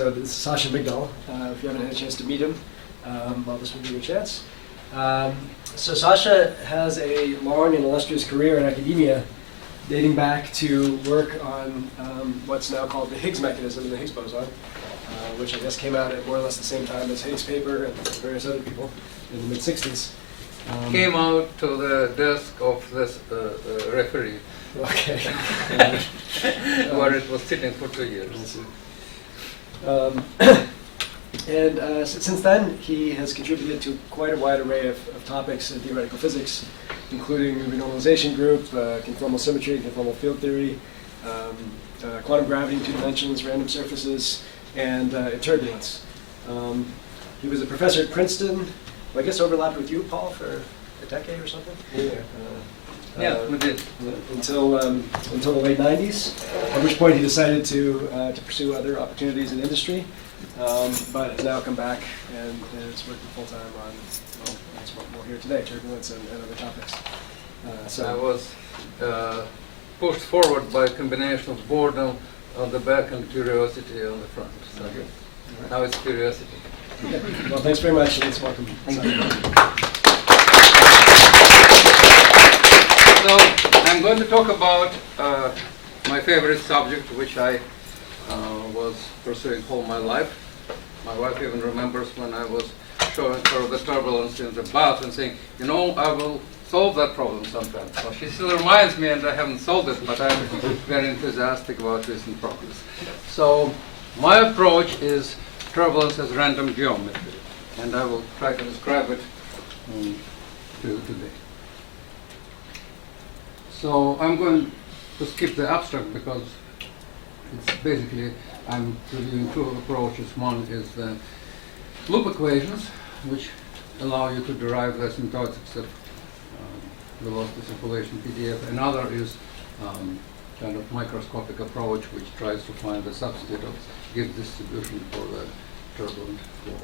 So this is Sasha Migdal. If you haven't had a chance to meet him, well, this will be your chance. So Sasha has a long and illustrious career in academia, dating back to work on what's now called the Higgs mechanism in the Higgs boson, which I guess came out at more or less the same time as Higgs' paper and various other people in the mid-60s. Came out to the desk of this referee. Okay. Where it was sitting for 2 years. And since then, he has contributed to quite a wide array of topics in theoretical physics, including the renormalization group, conformal symmetry, conformal field theory, quantum gravity in 2 dimensions, random surfaces, and turbulence. He was a professor at Princeton. I guess overlapped with you, Paul, for a decade or something? Yeah, we did. Until the late 90s, at which point he decided to pursue other opportunities in industry, but has now come back and is working full-time on, well, that's what we'll hear today, turbulence and other topics. So I was pushed forward by a combination of boredom on the back and curiosity on the front. So now it's curiosity. Okay. Well, thanks very much, and let's welcome. Thank you. So I'm going to talk about my favorite subject, which I was pursuing all my life. My wife even remembers when I was showing her the turbulence in the bath and saying, you know, I will solve that problem sometime. Well, she still reminds me, and I haven't solved it, but I'm very enthusiastic about recent progress. So my approach is turbulence as random geometry, and I will try to describe it to you today. So I'm going to skip the abstract because it's basically I'm reviewing 2 approaches. One is the loop equations, which allow you to derive the asymptotics of velocity circulation PDF. Another is kind of microscopic approach, which tries to find the substitute of Gibbs distribution for the turbulent flow.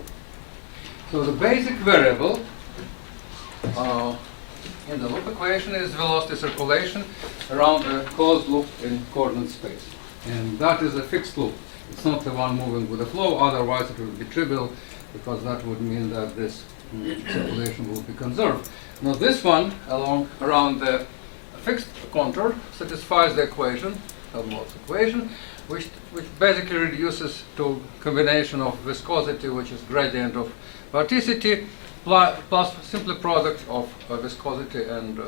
So the basic variable in the loop equation is velocity circulation around a closed loop in coordinate space. And that is a fixed loop. It's not the one moving with the flow, otherwise it would be trivial, because that would mean that this circulation will be conserved. Now this one, around the fixed contour, satisfies the equation, Helmholtz equation, which basically reduces to combination of viscosity, which is gradient of vorticity, plus simple product of viscosity and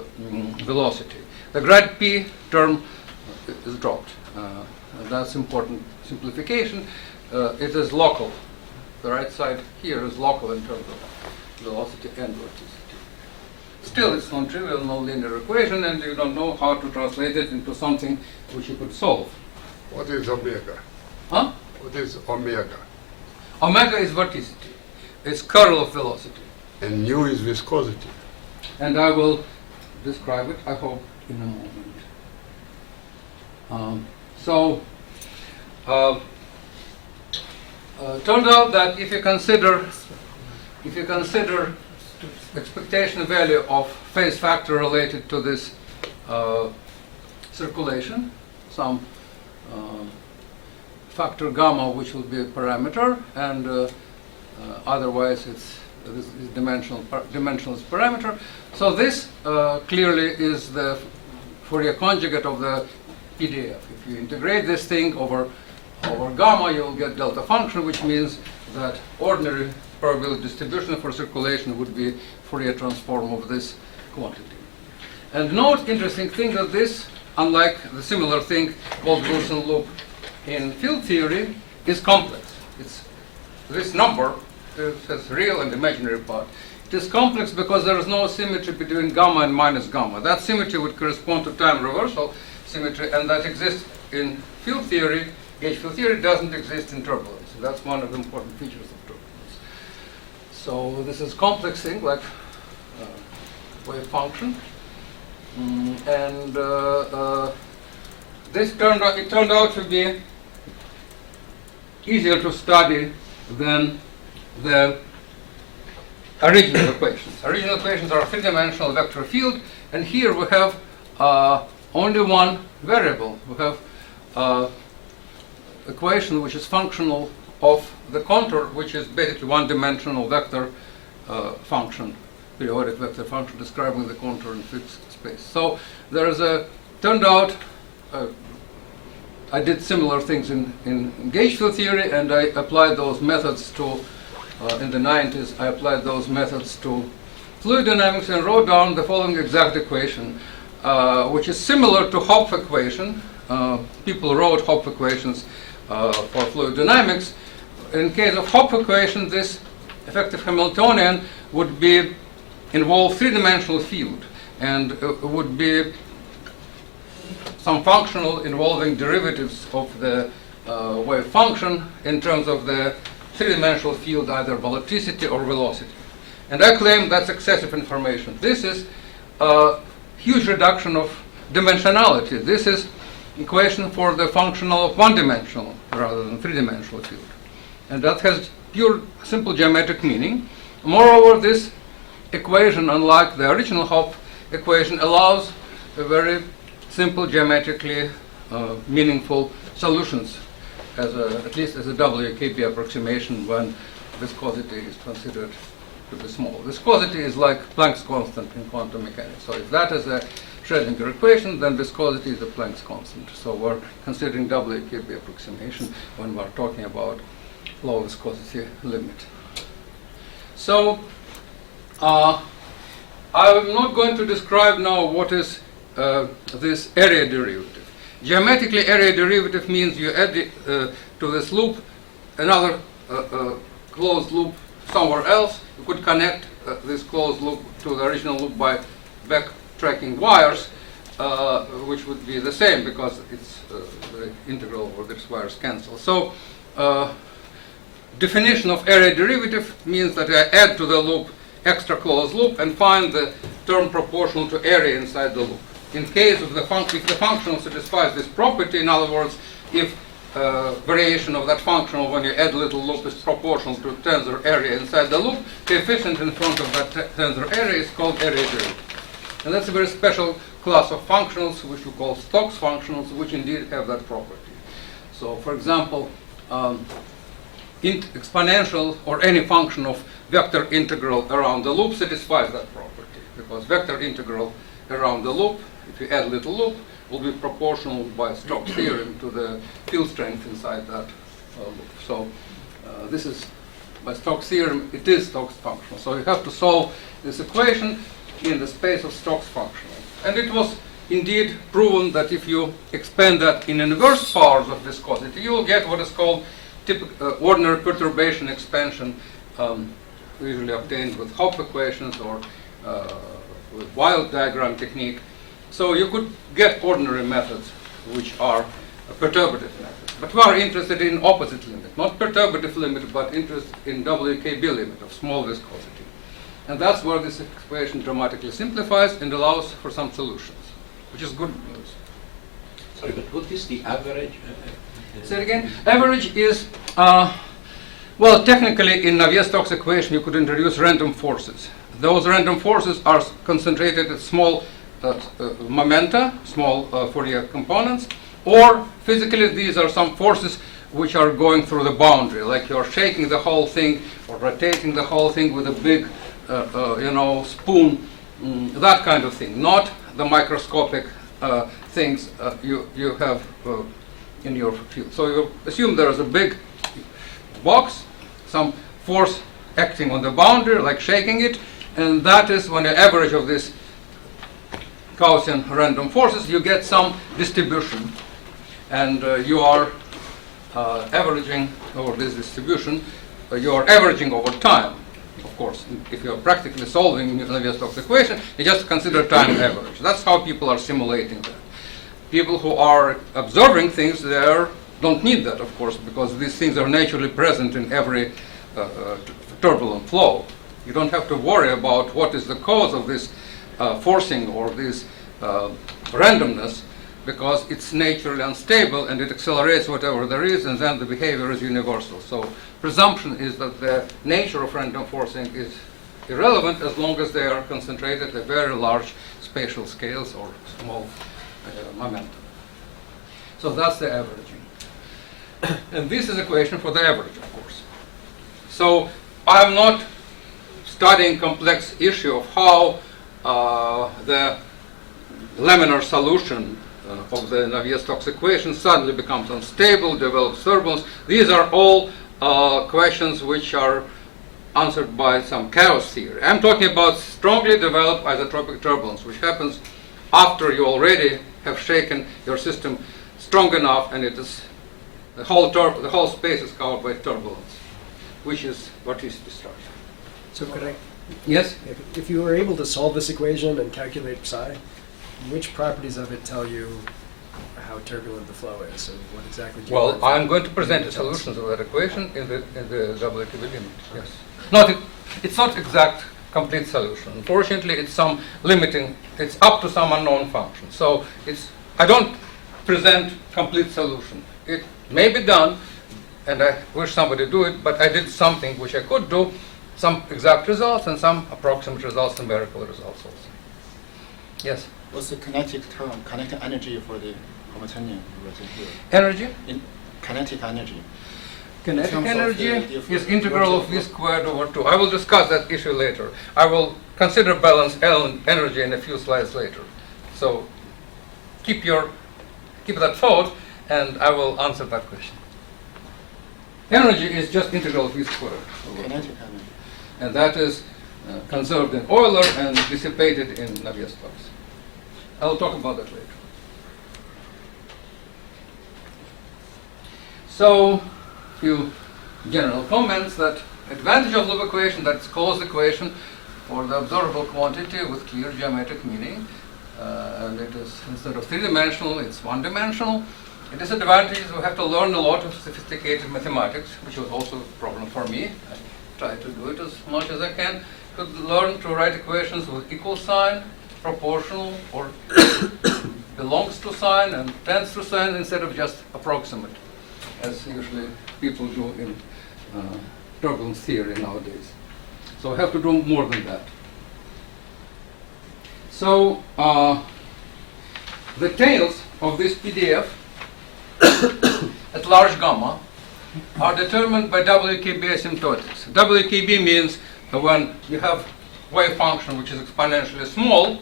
velocity. The grad P term is dropped. That's important simplification. It is local. The right side here is local in terms of velocity and vorticity. Still, it's non-trivial, non-linear equation, and you don't know how to translate it into something which you could solve. What is omega? Huh? What is omega? Omega is vorticity. It's curl of velocity. And nu is viscosity. And I will describe it, I hope, in a moment. Turned out that if you consider expectation value of phase factor related to this circulation, some factor gamma, which will be a parameter, and otherwise it's this is dimensionless parameter. So this clearly is the Fourier conjugate of the PDF. If you integrate this thing over gamma, you'll get delta function, which means that ordinary probability distribution for circulation would be Fourier transform of this quantity. And note, interesting thing, that this, unlike the similar thing called Wilson loop in field theory, is complex. It's this number has real and imaginary part. It is complex because there is no symmetry between gamma and minus gamma. That symmetry would correspond to time reversal symmetry, and that exists in field theory. Gauge field theory doesn't exist in turbulence. That's one of the important features of turbulence. So this is complex thing like wave function, and this turned out to be easier to study than the original equations. Original equations are a 3-dimensional vector field, and here we have only one variable. We have equation which is functional of the contour, which is basically one-dimensional vector function, periodic vector function describing the contour in fixed space. So there is turned out, I did similar things in gauge field theory, and I applied those methods to, in the 90s, I applied those methods to fluid dynamics and wrote down the following exact equation, which is similar to Hopf equation. People wrote Hopf equations for fluid dynamics. In case of Hopf equation, this effective Hamiltonian would involve three-dimensional field, and would be some functional involving derivatives of the wave function in terms of the three-dimensional field, either vorticity or velocity. And I claim that's excessive information. This is a huge reduction of dimensionality. This is equation for the functional one-dimensional rather than three-dimensional field. And that has pure simple geometric meaning. Moreover, this equation, unlike the original Hopf equation, allows a very simple geometrically meaningful solutions, at least as a WKB approximation when viscosity is considered to be small. Viscosity is like Planck's constant in quantum mechanics. So if that is a Schrödinger equation, then viscosity is a Planck's constant. So we're considering WKB approximation when we're talking about low viscosity limit. So I'm not going to describe now what is this area derivative. Geometrically, area derivative means you add to this loop another closed loop somewhere else. You could connect this closed loop to the original loop by backtracking wires, which would be the same because it's the integral over these wires cancel. So definition of area derivative means that I add to the loop extra closed loop and find the term proportional to area inside the loop. In case of if the functional satisfies this property, in other words, if variation of that functional when you add a little loop is proportional to tensor area inside the loop, coefficient in front of that tensor area is called area derivative. And that's a very special class of functionals which we call Stokes functionals, which indeed have that property. So for example, exponential or any function of vector integral around the loop satisfies that property, because vector integral around the loop, if you add a little loop, will be proportional by Stokes theorem to the field strength inside that loop. So this is by Stokes theorem, it is Stokes functional. So you have to solve this equation in the space of Stokes functional. And it was indeed proven that if you expand that in inverse powers of viscosity, you will get what is called ordinary perturbation expansion, usually obtained with Hopf equations or with Wild diagram technique. So you could get ordinary methods which are perturbative methods. But we are interested in opposite limit, not perturbative limit, but interested in WKB limit of small viscosity. And that's where this equation dramatically simplifies and allows for some solutions, which is good news. Sorry, but what is the average? Say it again. Average is, well, technically in Navier-Stokes equation you could introduce random forces. Those random forces are concentrated at small momenta, small Fourier components, or physically these are some forces which are going through the boundary, like you're shaking the whole thing or rotating the whole thing with a big, spoon, that kind of thing, not the microscopic things you have in your field. So you assume there is a big box, some force acting on the boundary, like shaking it, and that is when the average of this Gaussian random forces, you get some distribution, and you are averaging over this distribution. You are averaging over time. Of course, if you are practically solving Navier-Stokes equation, you just consider time average. That's how people are simulating that. People who are observing things, don't need that, of course, because these things are naturally present in every turbulent flow. You don't have to worry about what is the cause of this forcing or this randomness, because it's naturally unstable and it accelerates whatever there is, and then the behavior is universal. So presumption is that the nature of random forcing is irrelevant as long as they are concentrated at very large spatial scales or small momentum. So that's the averaging. And this is equation for the average, of course. So I'm not studying complex issue of how the laminar solution of the Navier-Stokes equation suddenly becomes unstable, develops turbulence. These are all questions which are answered by some chaos theory. I'm talking about strongly developed isotropic turbulence, which happens after you already have shaken your system strong enough, and it is the whole space is covered by turbulence, which is vorticity structure. So could I, Yes? if you were able to solve this equation and calculate psi, which properties of it tell you how turbulent the flow is, and what exactly do you Well, learn from I'm going to present the solutions of that equation in the WKB limit. Yes. It's not exact complete solution. Unfortunately, it's some limiting. It's up to some unknown function. So I don't present complete solution. It may be done, and I wish somebody do it. But I did something which I could do, some exact results and some approximate results, numerical results also. Yes. What's the kinetic term, kinetic energy for the Hamiltonian written here? Energy. In kinetic energy. Kinetic terms of energy the different is integral of v vertical- squared over 2. I will discuss that issue later. I will consider balance energy in a few slides later. So keep that thought, and I will answer that question. Energy is just integral of v squared over 2. Kinetic energy. And that is conserved in Euler and dissipated in Navier-Stokes. I'll talk about that later. So, few general comments. That advantage of loop equation, that's closed equation for the observable quantity with clear geometric meaning, and it is, instead of three-dimensional, it's one-dimensional. A disadvantage is we have to learn a lot of sophisticated mathematics, which was also a problem for me. I try to do it as much as I can. Could learn to write equations with equal sign, proportional, or belongs to sign and tends to sign instead of just approximate, as usually people do in turbulence theory nowadays. So I have to do more than that. So the tails of this PDF at large gamma are determined by WKB asymptotics. WKB means when you have wave function which is exponentially small,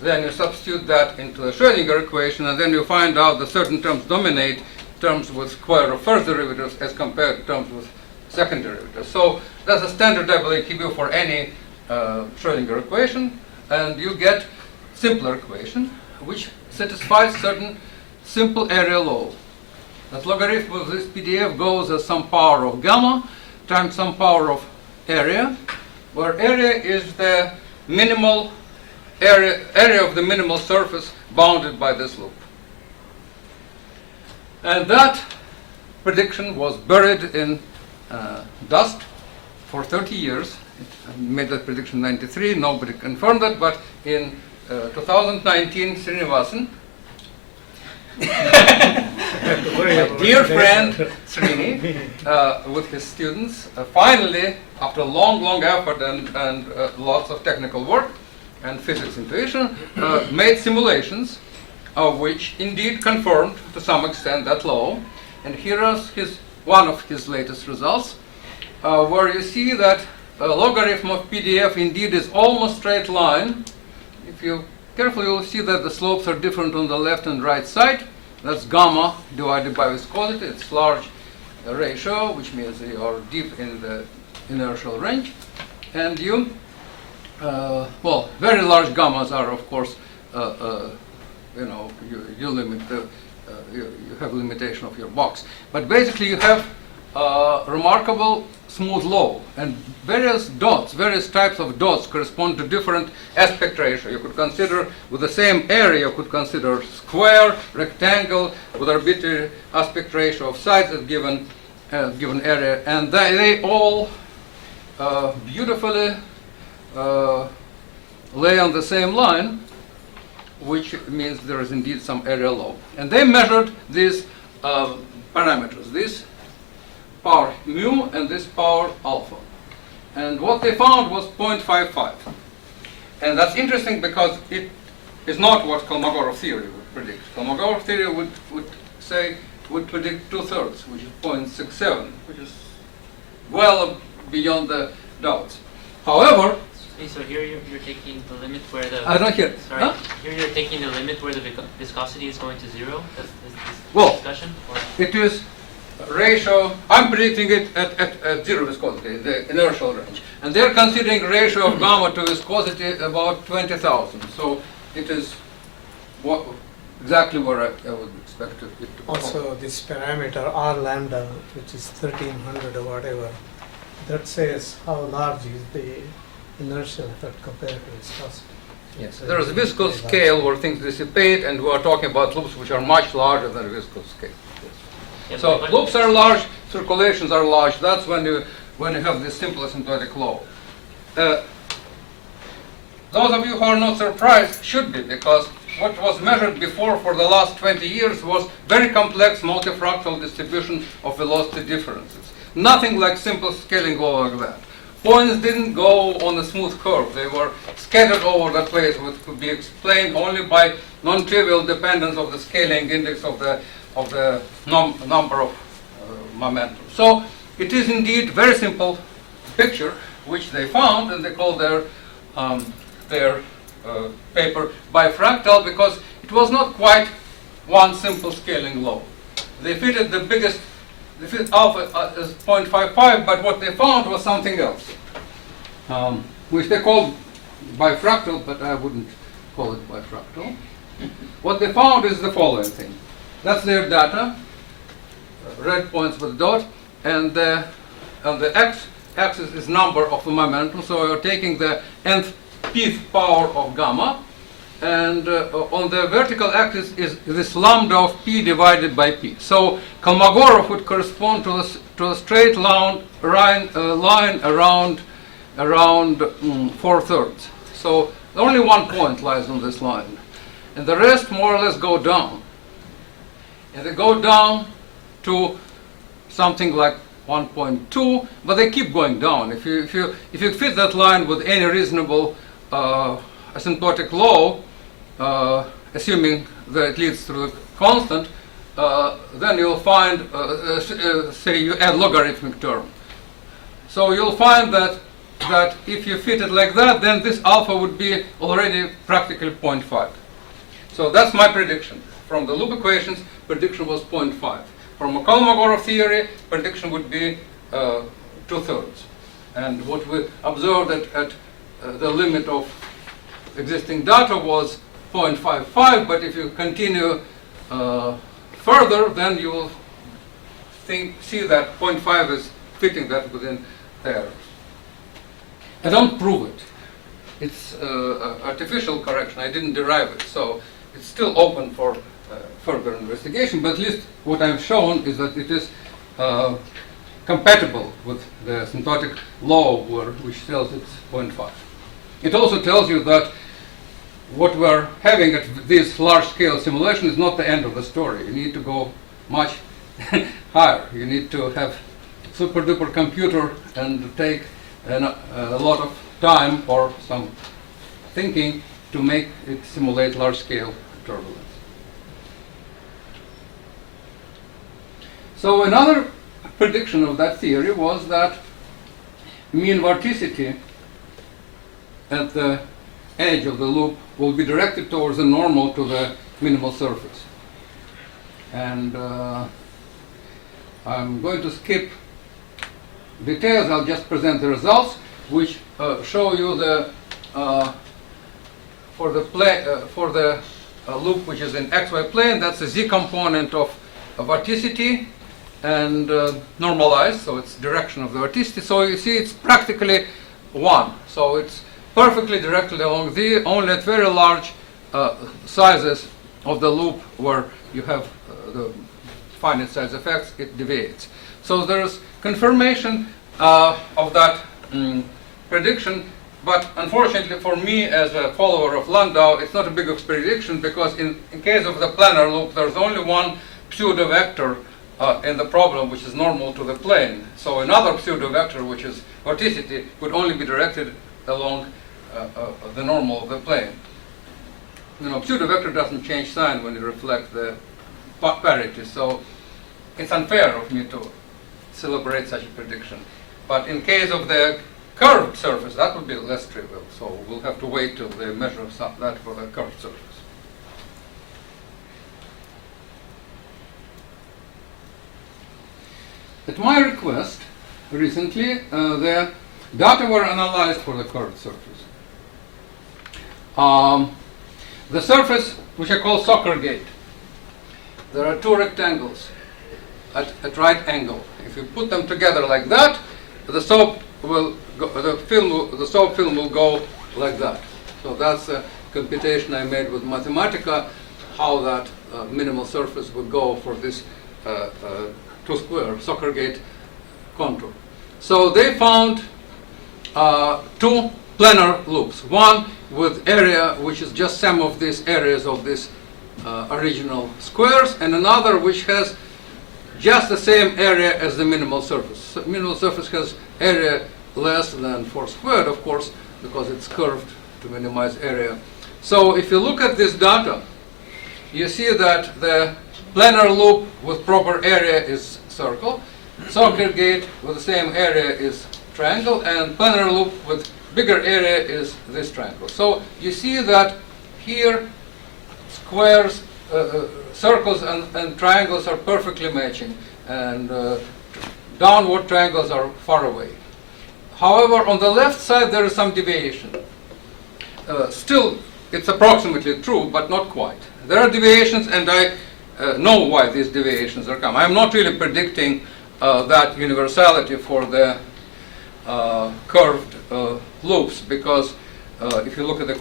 then you substitute that into the Schrödinger equation, and then you find out that certain terms dominate terms with square of first derivatives as compared to terms with second derivatives. So that's a standard WKB for any Schrödinger equation, and you get simpler equation which satisfies certain simple area law. That logarithm of this PDF goes as some power of gamma times some power of area, where area is the minimal area of the minimal surface bounded by this loop. And that prediction was buried in dust for 30 years. It made that prediction in 93. Nobody confirmed that, but in 2019, Srinivasan, my dear friend Srini, with his students, finally, after long effort and lots of technical work and physics intuition, made simulations which indeed confirmed to some extent that law. And here is one of his latest results, where you see that a logarithm of PDF indeed is almost straight line. If you carefully, you'll see that the slopes are different on the left and right side. That's gamma divided by viscosity. It's large ratio, which means you are deep in the inertial range. And you, well, very large gammas are, of course, you limit you have limitation of your box. But basically, you have remarkable smooth law, and various types of dots correspond to different aspect ratio. You could consider, with the same area, you could consider square, rectangle, with arbitrary aspect ratio of sides at given area, and they all beautifully lay on the same line, which means there is indeed some area law. And they measured these parameters, this power mu and this power alpha. And what they found was 0.55. And that's interesting because it is not what Kolmogorov theory would predict. Kolmogorov theory would predict 2/3, which is 0.67, which is well beyond the doubts. However, So here you're taking the limit where the I don't hear. sorry. Huh? Here you're taking the limit where the viscosity is going to zero. That's this Well, discussion. Or? It is ratio, I'm predicting it at zero viscosity, the inertial range. And they're considering ratio of gamma to viscosity about 20,000. So it is exactly where I would expect it to fall. Also, this parameter R lambda, which is 1300 or whatever, that says how large is the inertial effect compared to viscosity. Yes, there is a viscous scale where things dissipate, and we are talking about loops which are much larger than a viscous scale. Yeah, So but- loops are large, circulations are large. That's when you have the simple asymptotic law. Those of you who are not surprised should be, because what was measured before for the last 20 years was very complex multifractal distribution of velocity differences. Nothing like simple scaling law like that. Points didn't go on a smooth curve. They were scattered over the place, which could be explained only by non-trivial dependence of the scaling index of the number of momentum. So it is indeed very simple picture, which they found, and they call their paper bifractal, because it was not quite one simple scaling law. They fitted the biggest. They fit alpha as 0.55, but what they found was something else, which they called bifractal, but I wouldn't call it bifractal. What they found is the following thing. That's their data, red points with dot, and the x-axis is number of the momentum, so you're taking the nth power of gamma, and on the vertical axis is this lambda of p divided by p. So Kolmogorov would correspond to a straight line around 4/3. So only one point lies on this line, and the rest more or less go down. And they go down to something like 1.2, but they keep going down. If you fit that line with any reasonable asymptotic law, assuming that it leads through the constant, then you'll find, say you add logarithmic term. So you'll find that if you fit it like that, then this alpha would be already practically 0.5. So that's my prediction. From the loop equations, prediction was 0.5. From a Kolmogorov theory, prediction would be 2/3. And what we observed at the limit of existing data was 0.55, but if you continue further, then you will see that 0.5 is fitting that within there. I don't prove it. It's artificial correction. I didn't derive it, so it's still open for further investigation, but at least what I've shown is that it is compatible with the asymptotic law which tells it's 0.5. It also tells you that what we're having at this large-scale simulation is not the end of the story. You need to go much higher. You need to have super-duper computer and take a lot of time or some thinking to make it simulate large-scale turbulence. So another prediction of that theory was that mean vorticity at the edge of the loop will be directed towards the normal to the minimal surface. And I'm going to skip details. I'll just present the results, which show you the for the loop which is in xy plane. That's the z component of vorticity and normalized, so it's direction of the vorticity. So you see, it's practically 1. So it's perfectly directed along z, only at very large sizes of the loop where you have the finite size effects, it deviates. So there's confirmation of that prediction, but unfortunately for me as a follower of Landau, it's not a big prediction, because in case of the planar loop, there's only one pseudo vector in the problem which is normal to the plane. So another pseudo vector, which is vorticity, would only be directed along the normal of the plane. You know, pseudo vector doesn't change sign when you reflect the parity, so it's unfair of me to celebrate such a prediction. But in case of the curved surface, that would be less trivial. So we'll have to wait till they measure that for the curved surface. At my request, recently, the data were analyzed for the curved surface. The surface, which I call soccer gate, there are two rectangles at right angle. If you put them together like that, the soap will go, the soap film will go like that. So that's a computation I made with Mathematica, how that minimal surface would go for this two-square soccer gate contour. So they found two planar loops. One with area which is just sum of these areas of these original squares, and another which has just the same area as the minimal surface. So minimal surface has area less than 4 squared, of course, because it's curved to minimize area. So if you look at this data, you see that the planar loop with proper area is circle, soccer gate with the same area is triangle, and planar loop with bigger area is this triangle. So you see that here squares, circles and triangles are perfectly matching, and downward triangles are far away. However, on the left side there is some deviation. Still, it's approximately true, but not quite. There are deviations, and I know why these deviations are coming. I'm not really predicting that universality for the curved loops, because if you look at the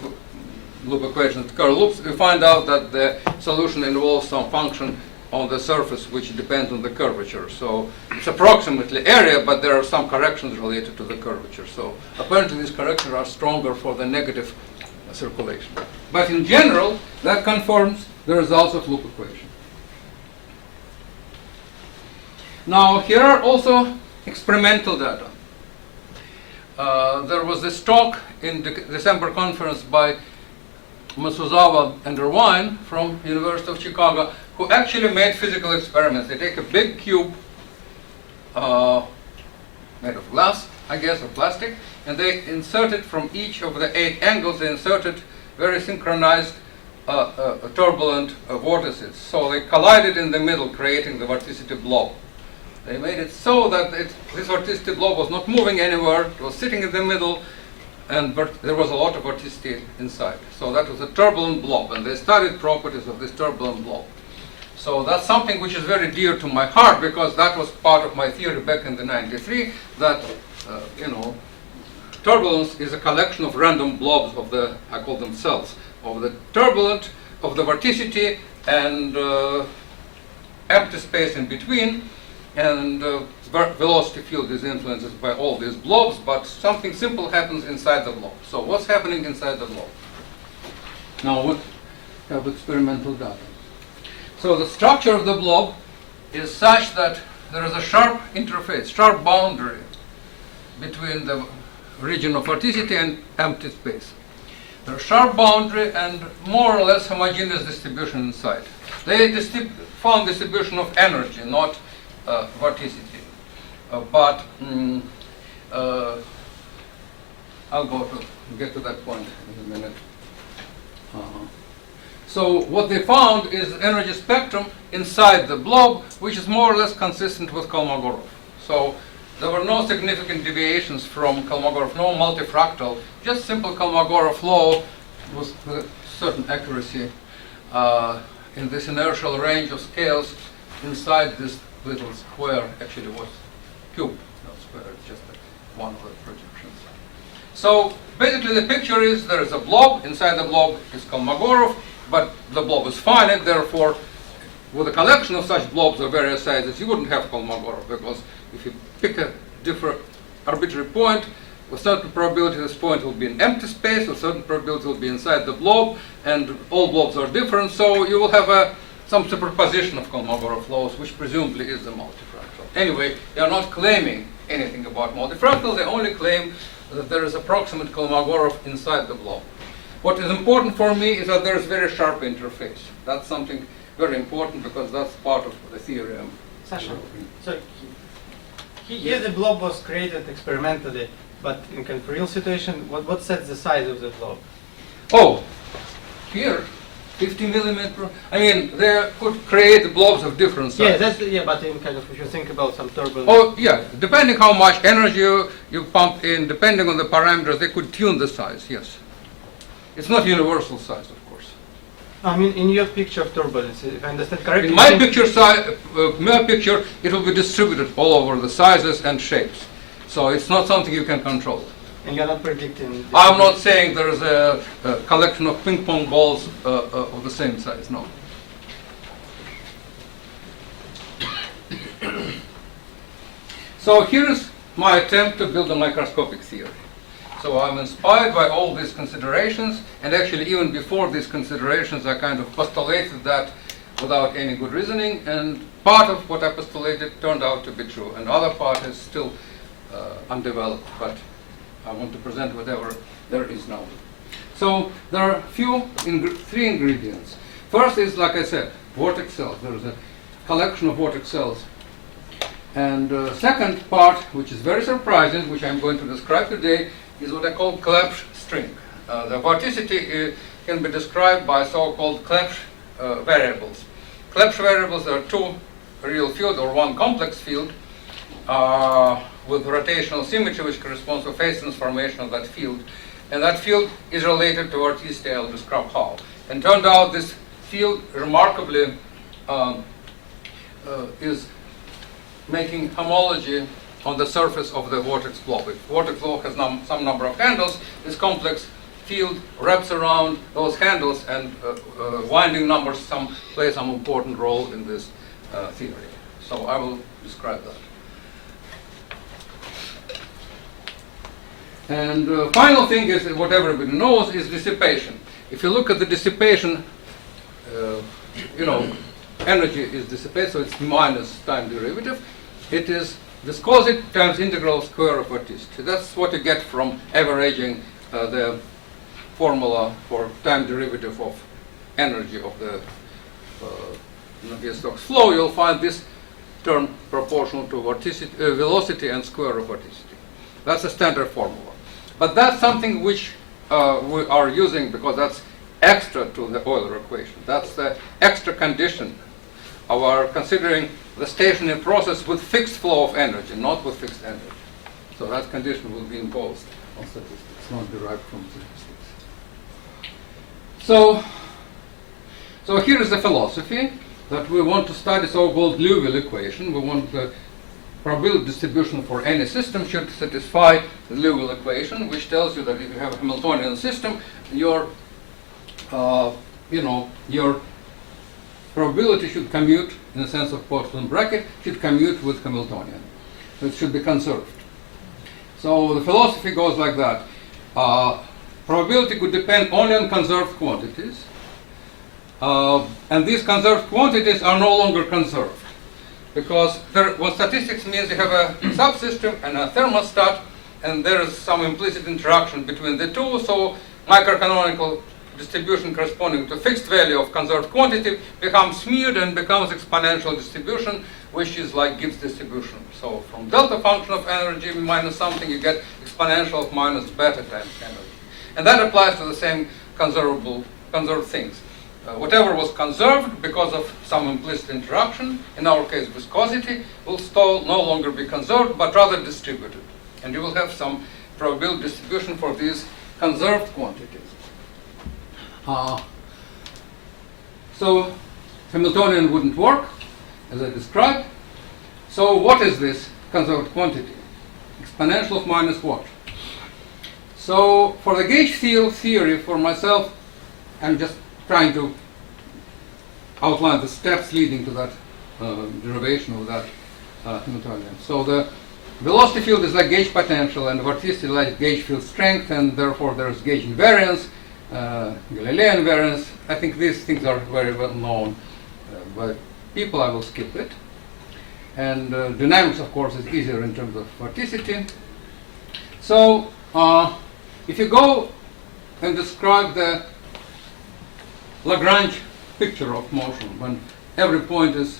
loop equation with curved loops, you find out that the solution involves some function on the surface which depends on the curvature. So it's approximately area, but there are some corrections related to the curvature. So apparently these corrections are stronger for the negative circulation. But in general, that confirms the results of loop equation. Now here are also experimental data. There was this talk in the December conference by Masuzawa and Irvine from University of Chicago, who actually made physical experiments. They take a big cube made of glass, I guess, or plastic, and they inserted from each of the 8 angles, they inserted very synchronized turbulent vortices. So they collided in the middle, creating the vorticity blob. They made it so that this vorticity blob was not moving anywhere, it was sitting in the middle, and there was a lot of vorticity inside. So that was a turbulent blob, and they studied properties of this turbulent blob. So that's something which is very dear to my heart, because that was part of my theory back in the 93, that, turbulence is a collection of random blobs of the, I call them cells, of the turbulent, of the vorticity, and empty space in between, and velocity field is influenced by all these blobs, but something simple happens inside the blob. So what's happening inside the blob? Now we have experimental data. So the structure of the blob is such that there is a sharp interface, sharp boundary between the region of vorticity and empty space. There's a sharp boundary and more or less homogeneous distribution inside. They found distribution of energy, not vorticity. But I'll get to that point in a minute. So what they found is energy spectrum inside the blob, which is more or less consistent with Kolmogorov. So there were no significant deviations from Kolmogorov, no multifractal, just simple Kolmogorov law with a certain accuracy in this inertial range of scales inside this little square. Actually was cube, not square, it's just one of the projections. So basically the picture is there is a blob, inside the blob is Kolmogorov, but the blob is finite, therefore with a collection of such blobs of various sizes you wouldn't have Kolmogorov, because if you pick a different arbitrary point, with certain probability this point will be in empty space, with certain probability it will be inside the blob, and all blobs are different, so you will have some superposition of Kolmogorov laws, which presumably is the multifractal. Anyway, they are not claiming anything about multifractal, they only claim that there is approximate Kolmogorov inside the blob. What is important for me is that there is very sharp interface. That's something very important, because that's part of the theorem. Sasha, so Here the blob was created experimentally, but in kind of real situation, what sets the size of the blob? Oh, here, 50 millimeter. I mean, they could create blobs of different sizes. But in kind of, if you think about some turbulence. Oh, yeah. Depending how much energy you pump in, depending on the parameters, they could tune the size, yes. It's not universal size, of course. I mean, in your picture of turbulence, if I understand correctly. In my picture, it will be distributed all over the sizes and shapes. So it's not something you can control. And you're not predicting. I'm not saying there's a collection of ping pong balls of the same size, no. So here's my attempt to build a microscopic theory. So I'm inspired by all these considerations, and actually even before these considerations I kind of postulated that without any good reasoning, and part of what I postulated turned out to be true, and other part is still undeveloped, but I want to present whatever there is now. So there are three ingredients. First is, like I said, vortex cells. There is a collection of vortex cells. And second part, which is very surprising, which I'm going to describe today, is what I call Clebsch string. The vorticity can be described by so-called Clebsch variables. Clebsch variables are two real fields or one complex field with rotational symmetry, which corresponds to phase transformation of that field. And that field is related to vorticity. I'll describe how. And turned out this field remarkably is making homology on the surface of the vortex blob. If vortex blob has some number of handles, this complex field wraps around those handles, and winding numbers play some important role in this theory. So I will describe that. And final thing is what everybody knows is dissipation. If you look at the dissipation, energy is dissipated, so it's minus time derivative. It is viscosity times integral square of vorticity. That's what you get from averaging the formula for time derivative of energy of the Navier-Stokes flow. You'll find this term proportional to velocity and square of vorticity. That's a standard formula. But that's something which we are using because that's extra to the Euler equation. That's the extra condition of our considering the stationary process with fixed flow of energy, not with fixed energy. So that condition will be imposed on statistics, not derived from statistics. So here is the philosophy that we want to study so-called Liouville equation. We want the probability distribution for any system should satisfy the Liouville equation, which tells you that if you have a Hamiltonian system, your probability should commute, in the sense of Poisson bracket, should commute with Hamiltonian. So it should be conserved. So the philosophy goes like that. Probability could depend only on conserved quantities. And these conserved quantities are no longer conserved. Because what statistics means, you have a subsystem and a thermostat, and there is some implicit interaction between the two. So microcanonical distribution corresponding to fixed value of conserved quantity becomes smeared and becomes exponential distribution, which is like Gibbs distribution. So from delta function of energy minus something, you get exponential of minus beta times energy. And that applies to the same conserved things. Whatever was conserved because of some implicit interaction, in our case viscosity, will no longer be conserved, but rather distributed. And you will have some probability distribution for these conserved quantities. So Hamiltonian wouldn't work, as I described. So what is this conserved quantity? Exponential of minus what? So for the gauge field theory, for myself, I'm just trying to outline the steps leading to that derivation of that Hamiltonian. So the velocity field is like gauge potential, and vorticity like gauge field strength, and therefore there's gauge invariance, Galilean invariance. I think these things are very well known by people. I will skip it. And dynamics, of course, is easier in terms of vorticity. So if you go and describe the Lagrange picture of motion, when every point is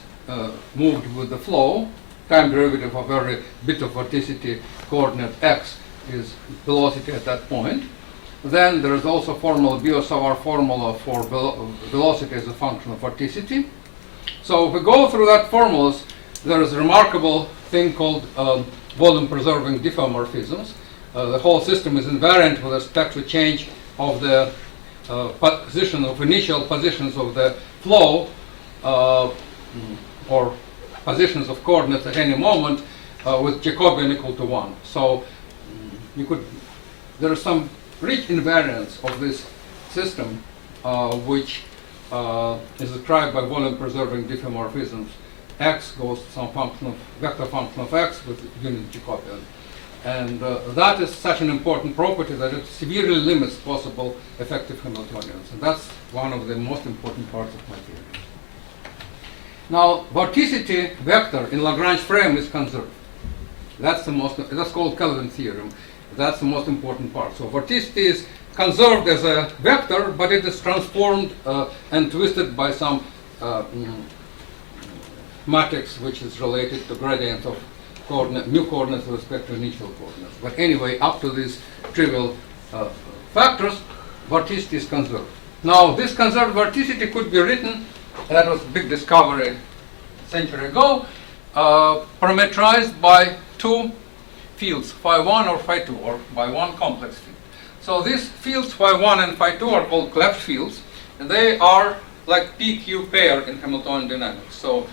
moved with the flow, time derivative of every bit of vorticity coordinate x is velocity at that point. Then there is also formula Biot-Savart formula for velocity as a function of vorticity. So if we go through that formulas, there is a remarkable thing called volume preserving diffeomorphisms. The whole system is invariant with respect to change of the position of initial positions of the flow or positions of coordinates at any moment with Jacobian equal to 1. So there is some rich invariance of this system which is described by volume preserving diffeomorphisms. X goes to some function of vector function of x with unit Jacobian. And that is such an important property that it severely limits possible effective Hamiltonians. And that's one of the most important parts of my theory. Now, vorticity vector in Lagrange frame is conserved. That's called Kelvin theorem. That's the most important part. So vorticity is conserved as a vector, but it is transformed and twisted by some matrix which is related to gradient of new coordinates with respect to initial coordinates. But anyway, up to these trivial factors, vorticity is conserved. Now, this conserved vorticity could be written, that was a big discovery a century ago, parameterized by two fields, phi1 or phi2, or by one complex field. So these fields, phi1 and phi2, are called Clebsch fields, and they are like PQ pair in Hamiltonian dynamics. So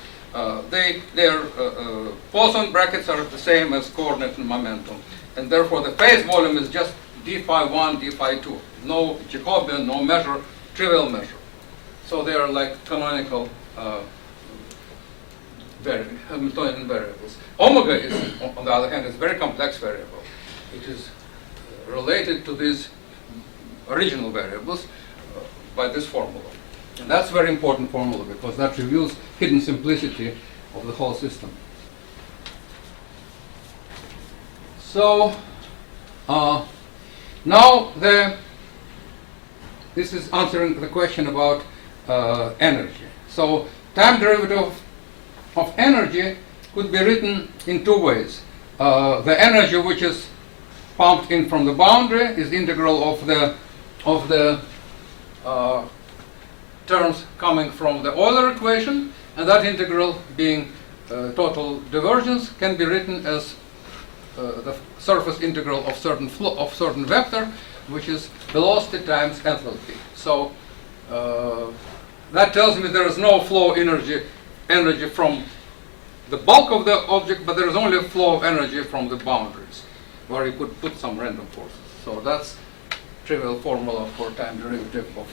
their Poisson brackets are the same as coordinate and momentum, and therefore the phase volume is just d phi1, d phi2. No Jacobian, no measure, trivial measure. So they are like canonical Hamiltonian variables. Omega is, on the other hand, is a very complex variable. It is related to these original variables by this formula. And that's a very important formula because that reveals hidden simplicity of the whole system. So now this is answering the question about energy. So time derivative of energy could be written in two ways. The energy which is pumped in from the boundary is integral of the terms coming from the Euler equation, and that integral being total divergence can be written as the surface integral of certain vector, which is velocity times enthalpy. So that tells me there is no flow energy from the bulk of the object, but there is only a flow of energy from the boundaries, where you could put some random forces. So that's trivial formula for time derivative of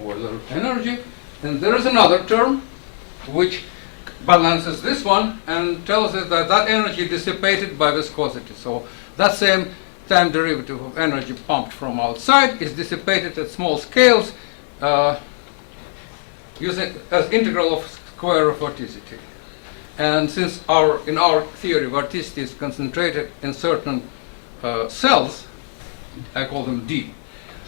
Euler energy. And there is another term which balances this one and tells us that that energy dissipated by viscosity. So that same time derivative of energy pumped from outside is dissipated at small scales using as integral of square of vorticity. And since in our theory vorticity is concentrated in certain cells, I call them D.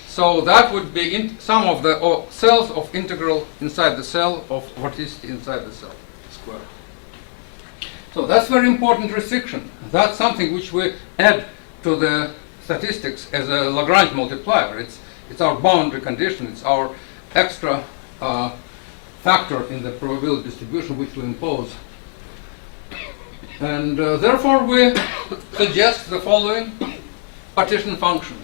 So that would be some of the cells of integral inside the cell of vorticity inside the cell square. So that's very important restriction. That's something which we add to the statistics as a Lagrange multiplier. It's our boundary condition. It's our extra factor in the probability distribution which we impose. And therefore we suggest the following partition function.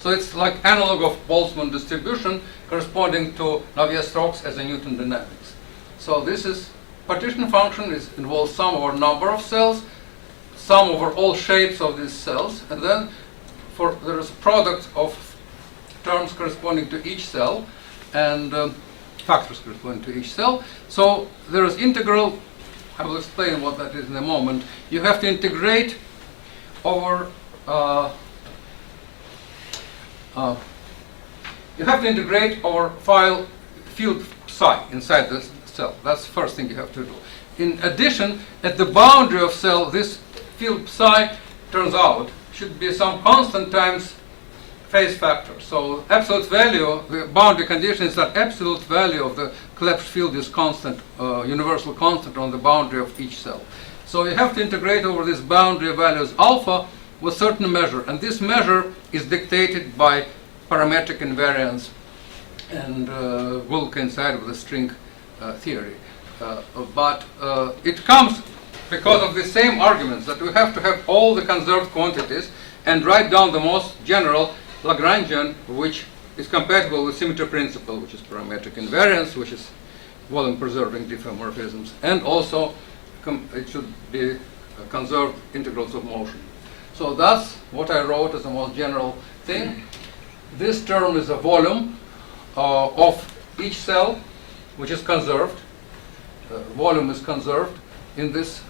So it's like analog of Boltzmann distribution corresponding to Navier-Stokes as a Newton dynamics. So this is partition function involves sum over number of cells, sum over all shapes of these cells, and then there is a product of terms corresponding to each cell and factors corresponding to each cell. So there is integral. I will explain what that is in a moment. You have to integrate over field psi inside the cell. That's the first thing you have to do. In addition, at the boundary of cell, this field psi turns out should be some constant times phase factor. So absolute value, the boundary condition is that absolute value of the Clebsch field is constant, universal constant on the boundary of each cell. So you have to integrate over this boundary values alpha with certain measure, and this measure is dictated by parametric invariance and will coincide with the string theory. But it comes because of the same arguments that we have to have all the conserved quantities and write down the most general Lagrangian, which is compatible with symmetry principle, which is parametric invariance, which is volume preserving diffeomorphisms, and also it should be conserved integrals of motion. So that's what I wrote as the most general thing. This term is a volume of each cell, which is conserved. Volume is conserved in this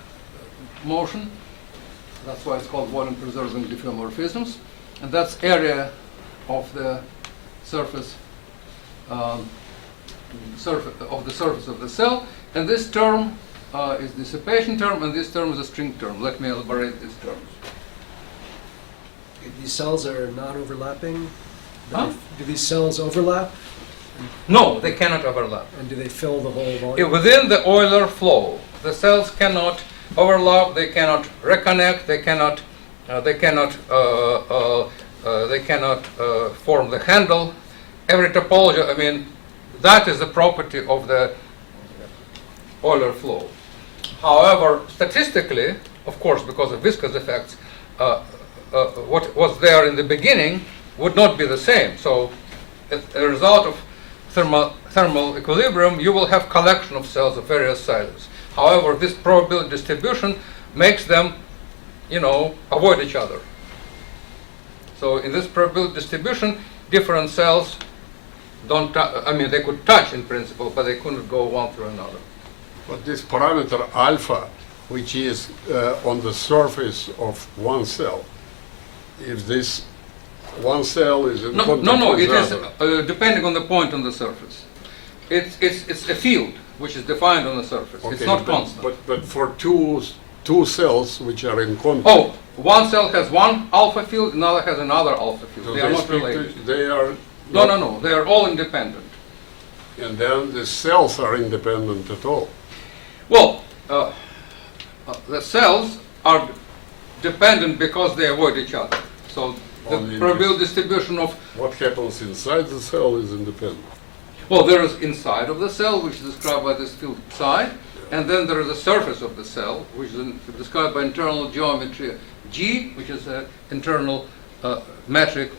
motion. That's why it's called volume preserving diffeomorphisms. And that's area of the surface of the cell. And this term is dissipation term, and this term is a string term. Let me elaborate these terms. These cells are not overlapping? Huh? Do these cells overlap? No, they cannot overlap. And do they fill the whole volume? Within the Euler flow, the cells cannot overlap. They cannot reconnect. They cannot form the handle. Every topology. I mean, that is the property of the Euler flow. However, statistically, of course, because of viscous effects, what was there in the beginning would not be the same. So, as a result of thermal equilibrium, you will have collection of cells of various sizes. However, this probability distribution makes them, avoid each other. So, in this probability distribution, different cells don't. They could touch in principle, but they couldn't go one through another. But this parameter alpha, which is on the surface of one cell, if this one cell is in contact No, with it the is other. depending on the point on the surface. It's a field which is defined on the surface. It's not constant. But for two cells which are in contact. Oh, one cell has one alpha field, another has another alpha field. so They are not related. They are. No. They are all independent. And then the cells are independent at all. Well, the cells are dependent because they avoid each other. So the Only probability distribution of What happens inside the cell is independent. well, there is inside of the cell, which is described by this field psi, and then there is the surface of the cell, which is described by internal geometry G, which is an internal metric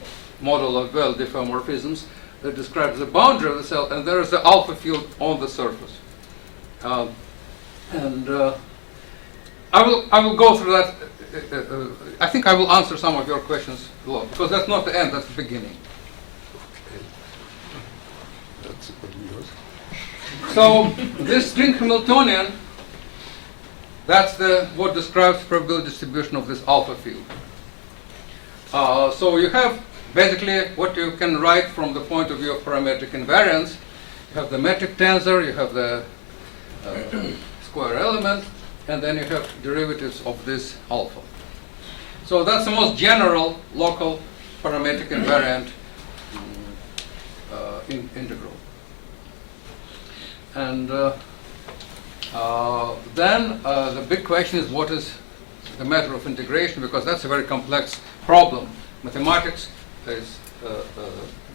model of well diffeomorphisms that describes the boundary of the cell, and there is the alpha field on the surface. I will go through that. I think I will answer some of your questions below, because that's not the end, that's the beginning. That's good news. So this string Hamiltonian, that's what describes probability distribution of this alpha field. So you have basically what you can write from the point of view of parametric invariance. You have the metric tensor, you have the square element, and then you have derivatives of this alpha. So that's the most general local parametric invariant integral. And then the big question is, what is the matter of integration? Because that's a very complex problem. Mathematics is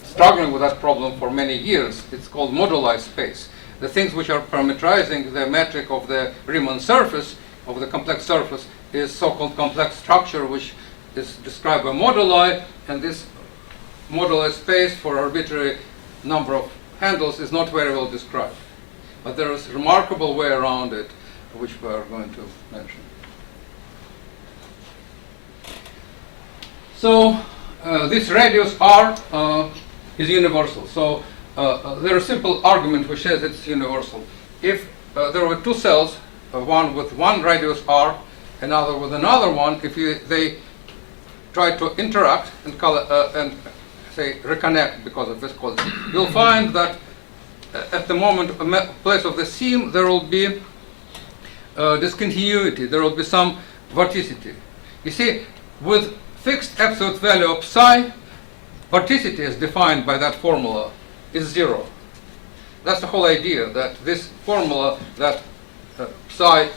struggling with that problem for many years. It's called moduli space. The things which are parametrizing the metric of the Riemann surface, of the complex surface, is so-called complex structure, which is described by moduli, and this moduli space for arbitrary number of handles is not very well described. But there is a remarkable way around it, which we are going to mention. So this radius r is universal. So there is a simple argument which says it's universal. If there were two cells, one with one radius r, another with another one, if they try to interact and say reconnect because of viscosity, you'll find that at the moment, place of the seam, there will be discontinuity. There will be some vorticity. You see, with fixed absolute value of psi, vorticity is defined by that formula is 0. That's the whole idea, that this formula that psi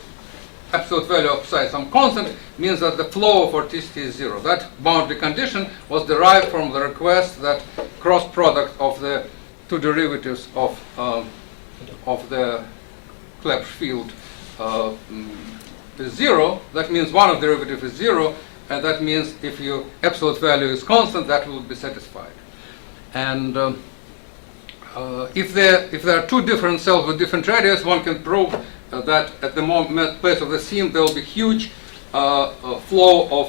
absolute value of psi some constant means that the flow of vorticity is 0. That boundary condition was derived from the request that cross product of the two derivatives of the Clebsch field is 0. That means one of the derivative is 0, and that means if your absolute value is constant, that will be satisfied. And if there are two different cells with different radius, one can prove that at the place of the seam there will be huge flow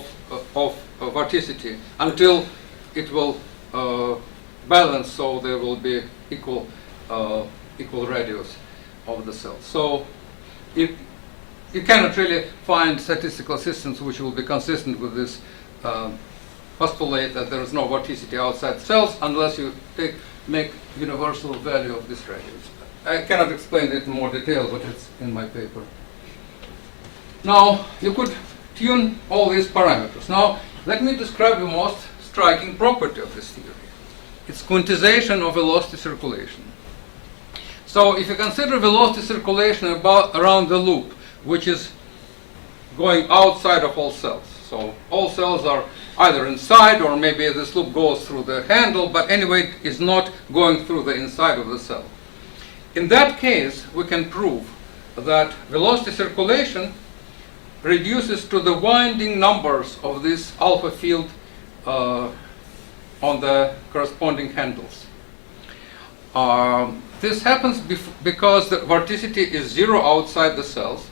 of vorticity until it will balance, so there will be equal radius of the cell. So you cannot really find statistical systems which will be consistent with this postulate that there is no vorticity outside cells unless you make universal value of this radius. I cannot explain it in more detail, but it's in my paper. Now, you could tune all these parameters. Now, let me describe the most striking property of this theory. It's quantization of velocity circulation. So, if you consider velocity circulation around the loop, which is going outside of all cells. So, all cells are either inside, or maybe this loop goes through the handle, but anyway, it is not going through the inside of the cell. In that case, we can prove that velocity circulation reduces to the winding numbers of this alpha field on the corresponding handles. This happens because the vorticity is 0 outside the cells.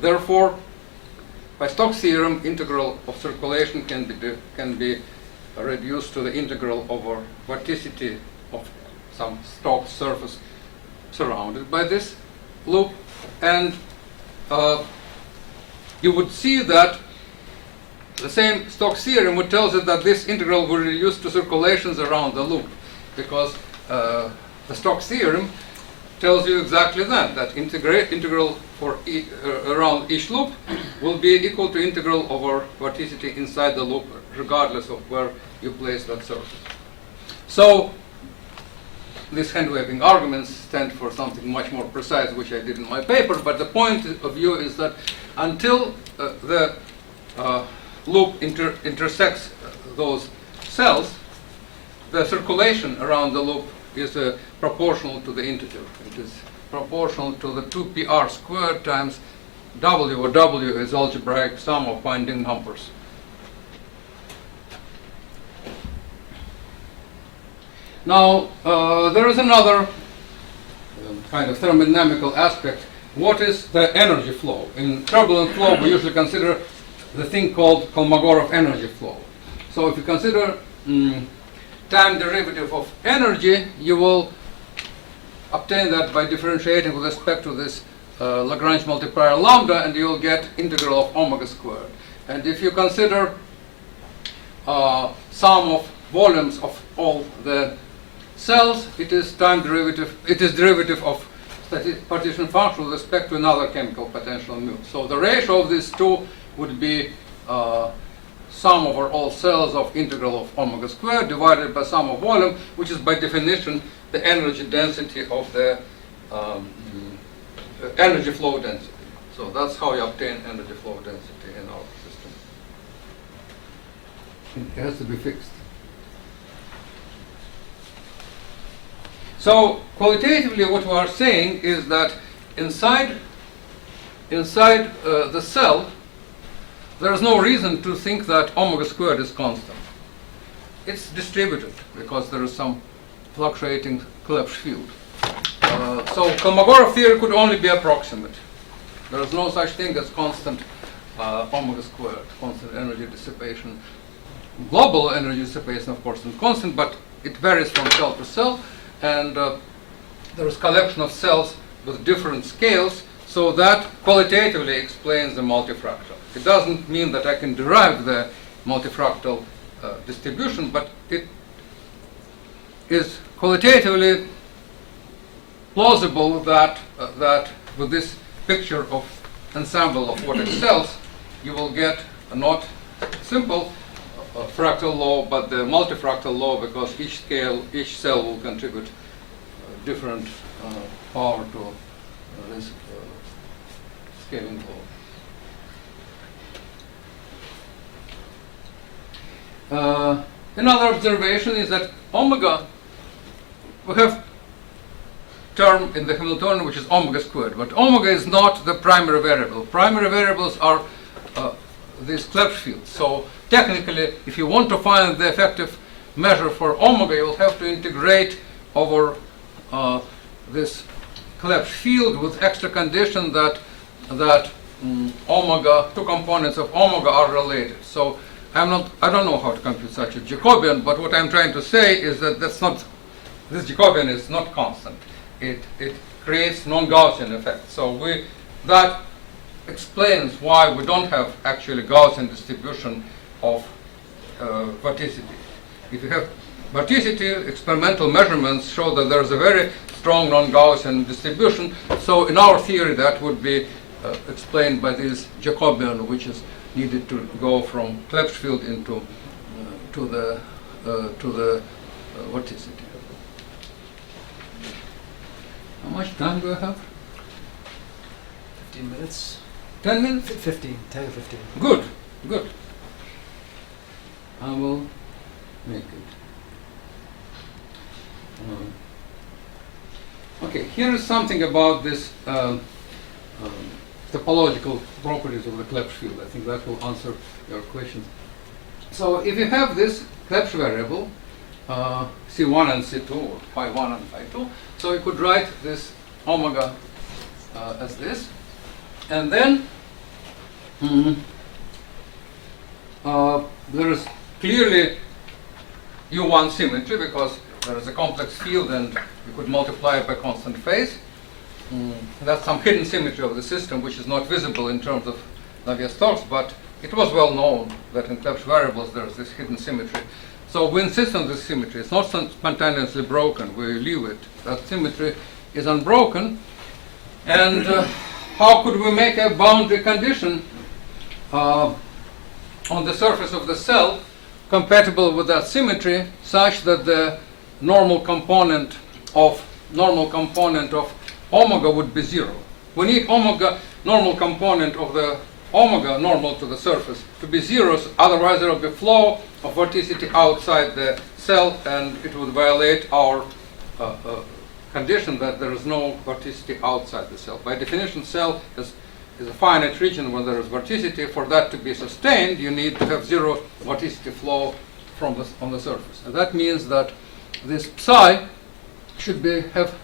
Therefore, by Stokes theorem, integral of circulation can be reduced to the integral over vorticity of some Stokes surface surrounded by this loop, and you would see that the same Stokes theorem would tell us that this integral will reduce to circulations around the loop, because the Stokes theorem tells you exactly that integral for around each loop will be equal to integral over vorticity inside the loop, regardless of where you place that surface. So these hand-waving arguments stand for something much more precise, which I did in my paper, but the point of view is that until the loop intersects those cells, the circulation around the loop is proportional to the integer. It is proportional to the 2pr squared times w, or w is algebraic sum of binding numbers. Now, there is another kind of thermodynamical aspect. What is the energy flow? In turbulent flow, we usually consider the thing called Kolmogorov energy flow. So if you consider time derivative of energy, you will obtain that by differentiating with respect to this Lagrange multiplier lambda, and you will get integral of omega squared. And if you consider sum of volumes of all the cells, it is derivative of partition function with respect to another chemical potential mu. So the ratio of these two would be sum over all cells of integral of omega squared divided by sum of volume, which is by definition the energy density of the energy flow density. So that's how you obtain energy flow density in our system. It has to be fixed. So qualitatively, what we are saying is that inside the cell, there is no reason to think that omega squared is constant. It's distributed because there is some fluctuating Clebsch field. So Kolmogorov theory could only be approximate. There is no such thing as constant omega squared, constant energy dissipation. Global energy dissipation, of course, is constant, but it varies from cell to cell. And there is collection of cells with different scales, so that qualitatively explains the multifractal. It doesn't mean that I can derive the multifractal distribution, but it is qualitatively plausible that with this picture of ensemble of vortex cells, you will get a not simple fractal law, but the multifractal law, because each cell will contribute different power to this scaling law. Another observation is that omega, we have term in the Hamiltonian which is omega squared, but omega is not the primary variable. Primary variables are these Clebsch fields. So technically, if you want to find the effective measure for omega, you will have to integrate over this Clebsch field with extra condition that omega, two components of omega are related. So I don't know how to compute such a Jacobian, but what I'm trying to say is that this Jacobian is not constant. It creates non-Gaussian effect. So that explains why we don't have actually Gaussian distribution of vorticity. If you have vorticity, experimental measurements show that there's a very strong non-Gaussian distribution. So in our theory, that would be explained by this Jacobian, which is needed to go from Clebsch field into to the vorticity. How much time do I have? 15 minutes? 10 minutes? 15, 10 or 15. Good, good. I will make it. Okay, here is something about this topological properties of the Clebsch field. I think that will answer your questions. So if you have this Clebsch variable, C1 and C2, or phi1 and phi2, so you could write this omega as this, and then there is clearly U1 symmetry because there is a complex field and you could multiply it by constant phase. That's some hidden symmetry of the system which is not visible in terms of Navier-Stokes, but it was well known that in Clebsch variables there is this hidden symmetry. So we insist on this symmetry. It's not spontaneously broken. We leave it. That symmetry is unbroken. And how could we make a boundary condition on the surface of the cell compatible with that symmetry such that the normal component of omega would be 0? We need normal component of the omega normal to the surface to be 0, otherwise there will be flow of vorticity outside the cell and it would violate our condition that there is no vorticity outside the cell. By definition, cell is a finite region where there is vorticity. For that to be sustained, you need to have 0 vorticity flow on the surface. And that means that this psi should have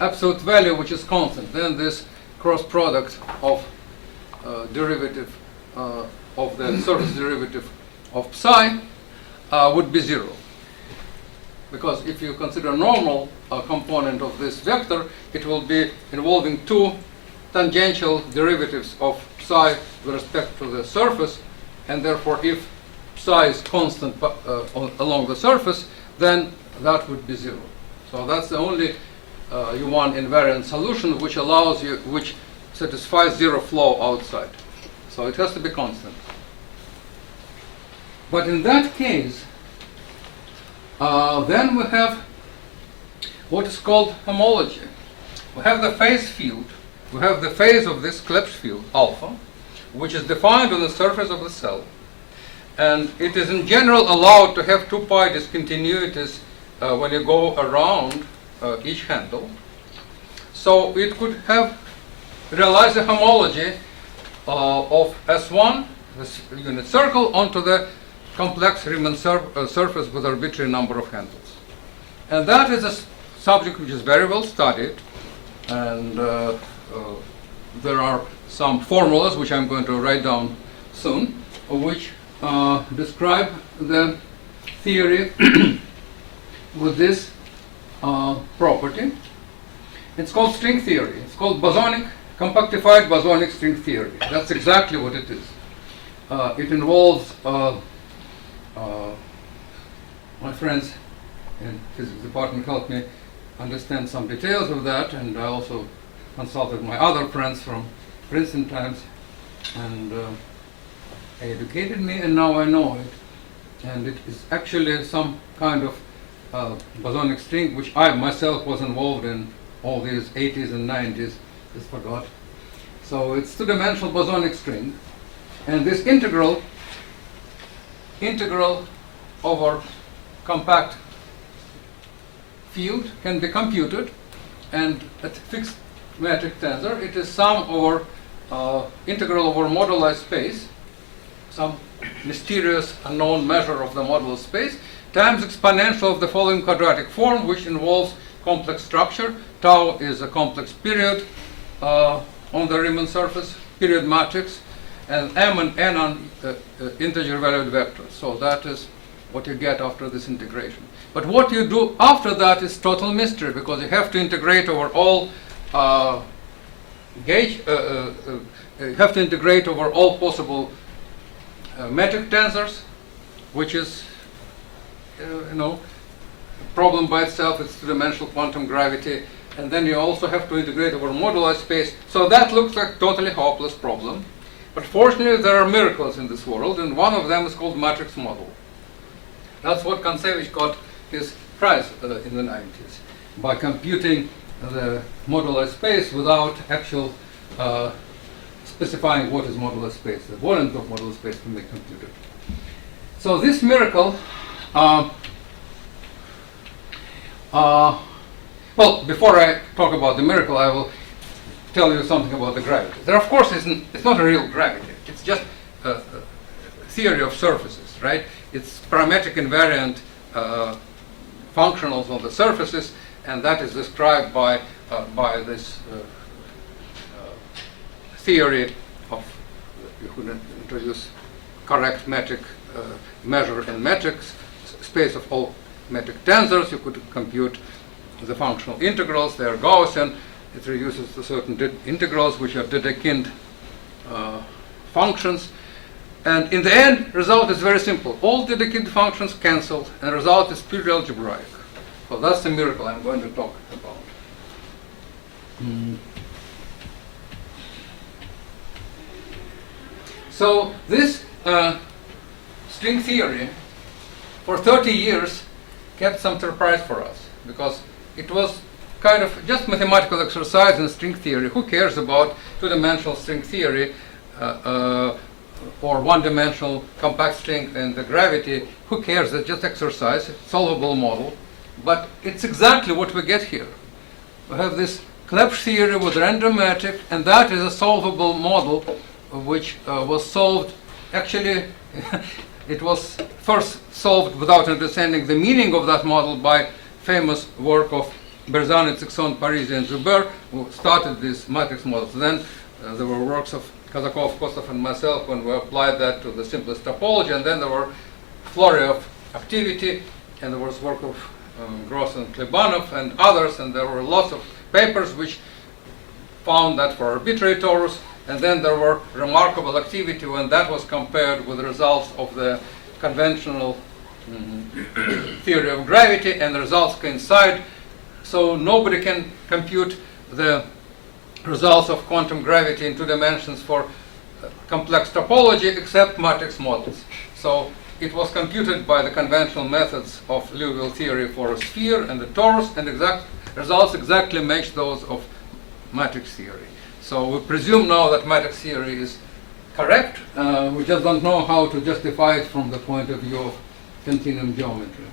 absolute value which is constant. Then this cross product of derivative of the surface derivative of psi would be 0. Because if you consider normal component of this vector, it will be involving two tangential derivatives of psi with respect to the surface, and therefore if psi is constant along the surface, then that would be 0. So that's the only U1 invariant solution which satisfies 0 flow outside. So it has to be constant. But in that case, then we have what is called homology. We have the phase field. We have the phase of this Clebsch field, alpha, which is defined on the surface of the cell. And it is in general allowed to have 2 pi discontinuities when you go around each handle. So it could realize a homology of S1, this unit circle, onto the complex Riemann surface with arbitrary number of handles. And that is a subject which is very well studied, and there are some formulas which I'm going to write down soon, which describe the theory with this property. It's called string theory. It's called compactified bosonic string theory. That's exactly what it is. It involves my friends in physics department helped me understand some details of that, and I also consulted my other friends from Princeton times, and they educated me, and now I know it. And it is actually some kind of bosonic string which I myself was involved in all these 80s and 90s, just forgot. So it's 2-dimensional bosonic string, and this integral integral over compact field can be computed, and at fixed metric tensor, it is sum over integral over moduli space, some mysterious unknown measure of the modular space, times exponential of the following quadratic form, which involves complex structure. Tau is a complex period on the Riemann surface, period matrix, and m and n are integer valued vectors. So that is what you get after this integration. But what you do after that is total mystery, because you have to integrate over all you have to integrate over all possible metric tensors, which is problem by itself. It's two-dimensional quantum gravity, and then you also have to integrate over moduli space. So that looks like a totally hopeless problem. But fortunately, there are miracles in this world, and one of them is called matrix model. That's what Kontsevich got his prize in the 90s, by computing the modular space without actual specifying what is modular space. The volumes of modular space can be computed. So this miracle, well, before I talk about the miracle, I will tell you something about the gravity. There, of course, it's not a real gravity. It's just a theory of surfaces, right? It's parametric invariant functionals on the surfaces, and that is described by this theory of, you could introduce correct metric measure in metrics, space of all metric tensors. You could compute the functional integrals. They are Gaussian. It reduces to certain integrals, which are Dedekind functions. And in the end, result is very simple. All Dedekind functions cancel, and the result is purely algebraic. So that's the miracle I'm going to talk about. So this string theory, for 30 years, kept some surprise for us, because it was kind of just mathematical exercise in string theory. Who cares about two-dimensional string theory or one-dimensional compact string and the gravity? Who cares? It's just exercise, solvable model. But it's exactly what we get here. We have this Clebsch theory with random metric, and that is a solvable model which was solved. Actually, it was first solved without understanding the meaning of that model by famous work of Berzani, Tsixon, Parisi, and Joubert, who started these matrix models. Then there were works of Kazakov, Kostov, and myself when we applied that to the simplest topology, and then there were flurry of activity, and there was work of Gross and Klebanov and others, and there were lots of papers which found that for arbitrary torus, and then there were remarkable activity when that was compared with the results of the conventional theory of gravity, and the results coincide. So nobody can compute the results of quantum gravity in 2 dimensions for complex topology except matrix models. So it was computed by the conventional methods of Liouville theory for a sphere and the torus, and results exactly match those of matrix theory. So we presume now that matrix theory is correct. We just don't know how to justify it from the point of view of continuum geometry.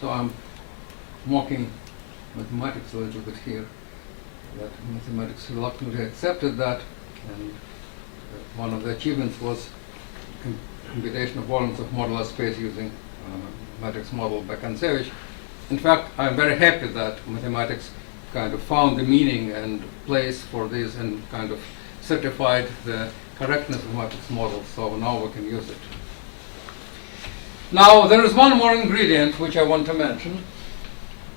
So I'm mocking mathematics a little bit here, that mathematics reluctantly accepted that, and one of the achievements was computation of volumes of modular space using matrix model by Kontsevich. In fact, I'm very happy that mathematics kind of found the meaning and place for this and kind of certified the correctness of matrix models, so now we can use it. Now, there is one more ingredient which I want to mention.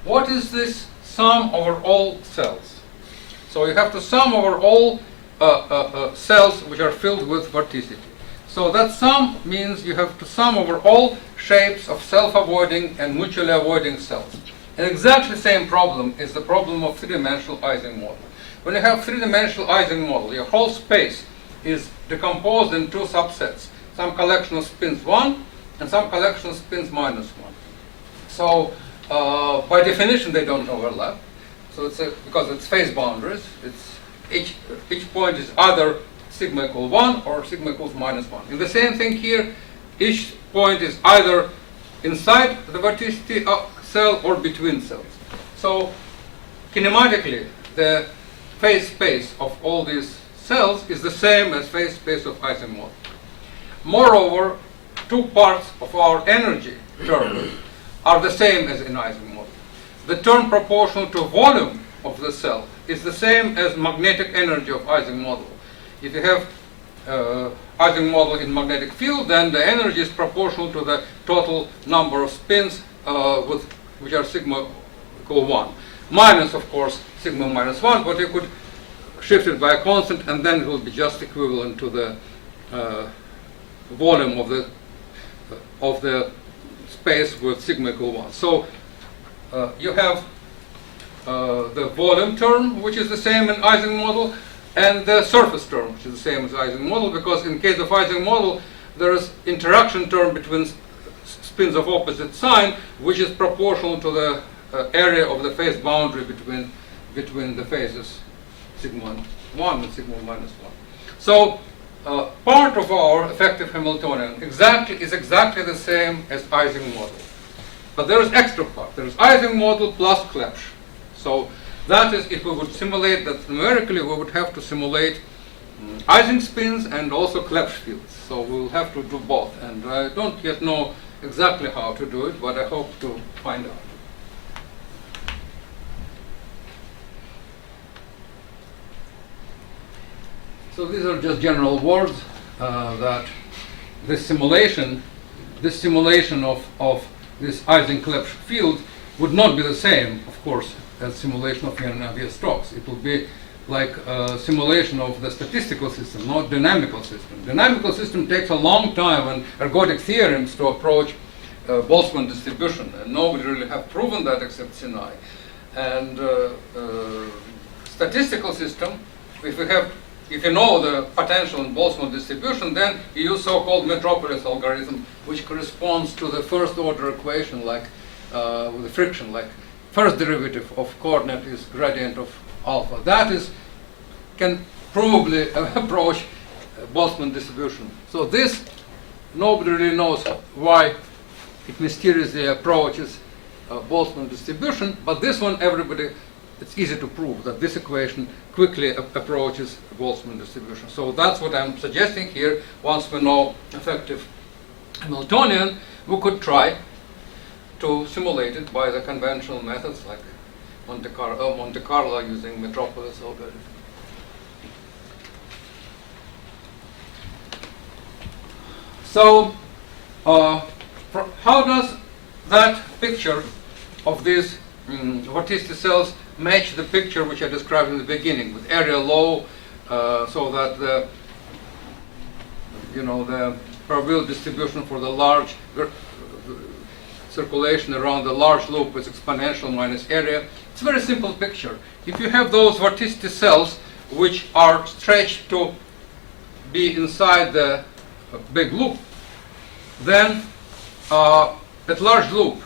What is this sum over all cells? So you have to sum over all cells which are filled with vorticity. So that sum means you have to sum over all shapes of self-avoiding and mutually avoiding cells. And exactly the same problem is the problem of three-dimensional Ising model. When you have three-dimensional Ising model, your whole space is decomposed in 2 subsets. Some collection of spins 1 and some collection of spins -1. So by definition they don't overlap. So it's because it's phase boundaries. It's each point is either sigma equal 1 or sigma equals minus 1. In the same thing here, each point is either inside the vorticity cell or between cells. So kinematically, the phase space of all these cells is the same as phase space of Ising model. Moreover, two parts of our energy term are the same as in Ising model. The term proportional to volume of the cell is the same as magnetic energy of Ising model. If you have Ising model in magnetic field, then the energy is proportional to the total number of spins which are sigma equal 1. Minus, of course, sigma minus 1, but you could shift it by a constant, and then it will be just equivalent to the volume of the space with sigma equal 1. So you have the volume term, which is the same in Ising model, and the surface term, which is the same as Ising model, because in case of Ising model, there is interaction term between spins of opposite sign, which is proportional to the area of the phase boundary between the phases sigma 1 and sigma minus 1. So part of our effective Hamiltonian is exactly the same as Ising model. But there is extra part. There is Ising model plus Clebsch. So that is, if we would simulate that numerically, we would have to simulate Ising spins and also Clebsch fields. So we will have to do both. And I don't yet know exactly how to do it, but I hope to find out. So these are just general words that this simulation of this Ising-Clebsch field would not be the same, of course, as simulation of Navier-Stokes. It will be like a simulation of the statistical system, not dynamical system. Dynamical system takes a long time and ergodic theorems to approach Boltzmann distribution, and nobody really have proven that except Sinai. And statistical system, if you know the potential in Boltzmann distribution, then you use so-called metropolis algorithm, which corresponds to the first order equation, like with the friction, like first derivative of coordinate is gradient of alpha. That can probably approach Boltzmann distribution. So this, nobody really knows why it mysteriously approaches Boltzmann distribution, but this one, it's easy to prove that this equation quickly approaches Boltzmann distribution. So that's what I'm suggesting here. Once we know effective Hamiltonian, we could try to simulate it by the conventional methods like Monte Carlo using metropolis algorithm. So how does that picture of these vorticity cells match the picture which I described in the beginning with area low, so that the probability distribution for the large circulation around the large loop is exponential minus area. It's a very simple picture. If you have those vorticity cells which are stretched to be inside the big loop, then at large loop,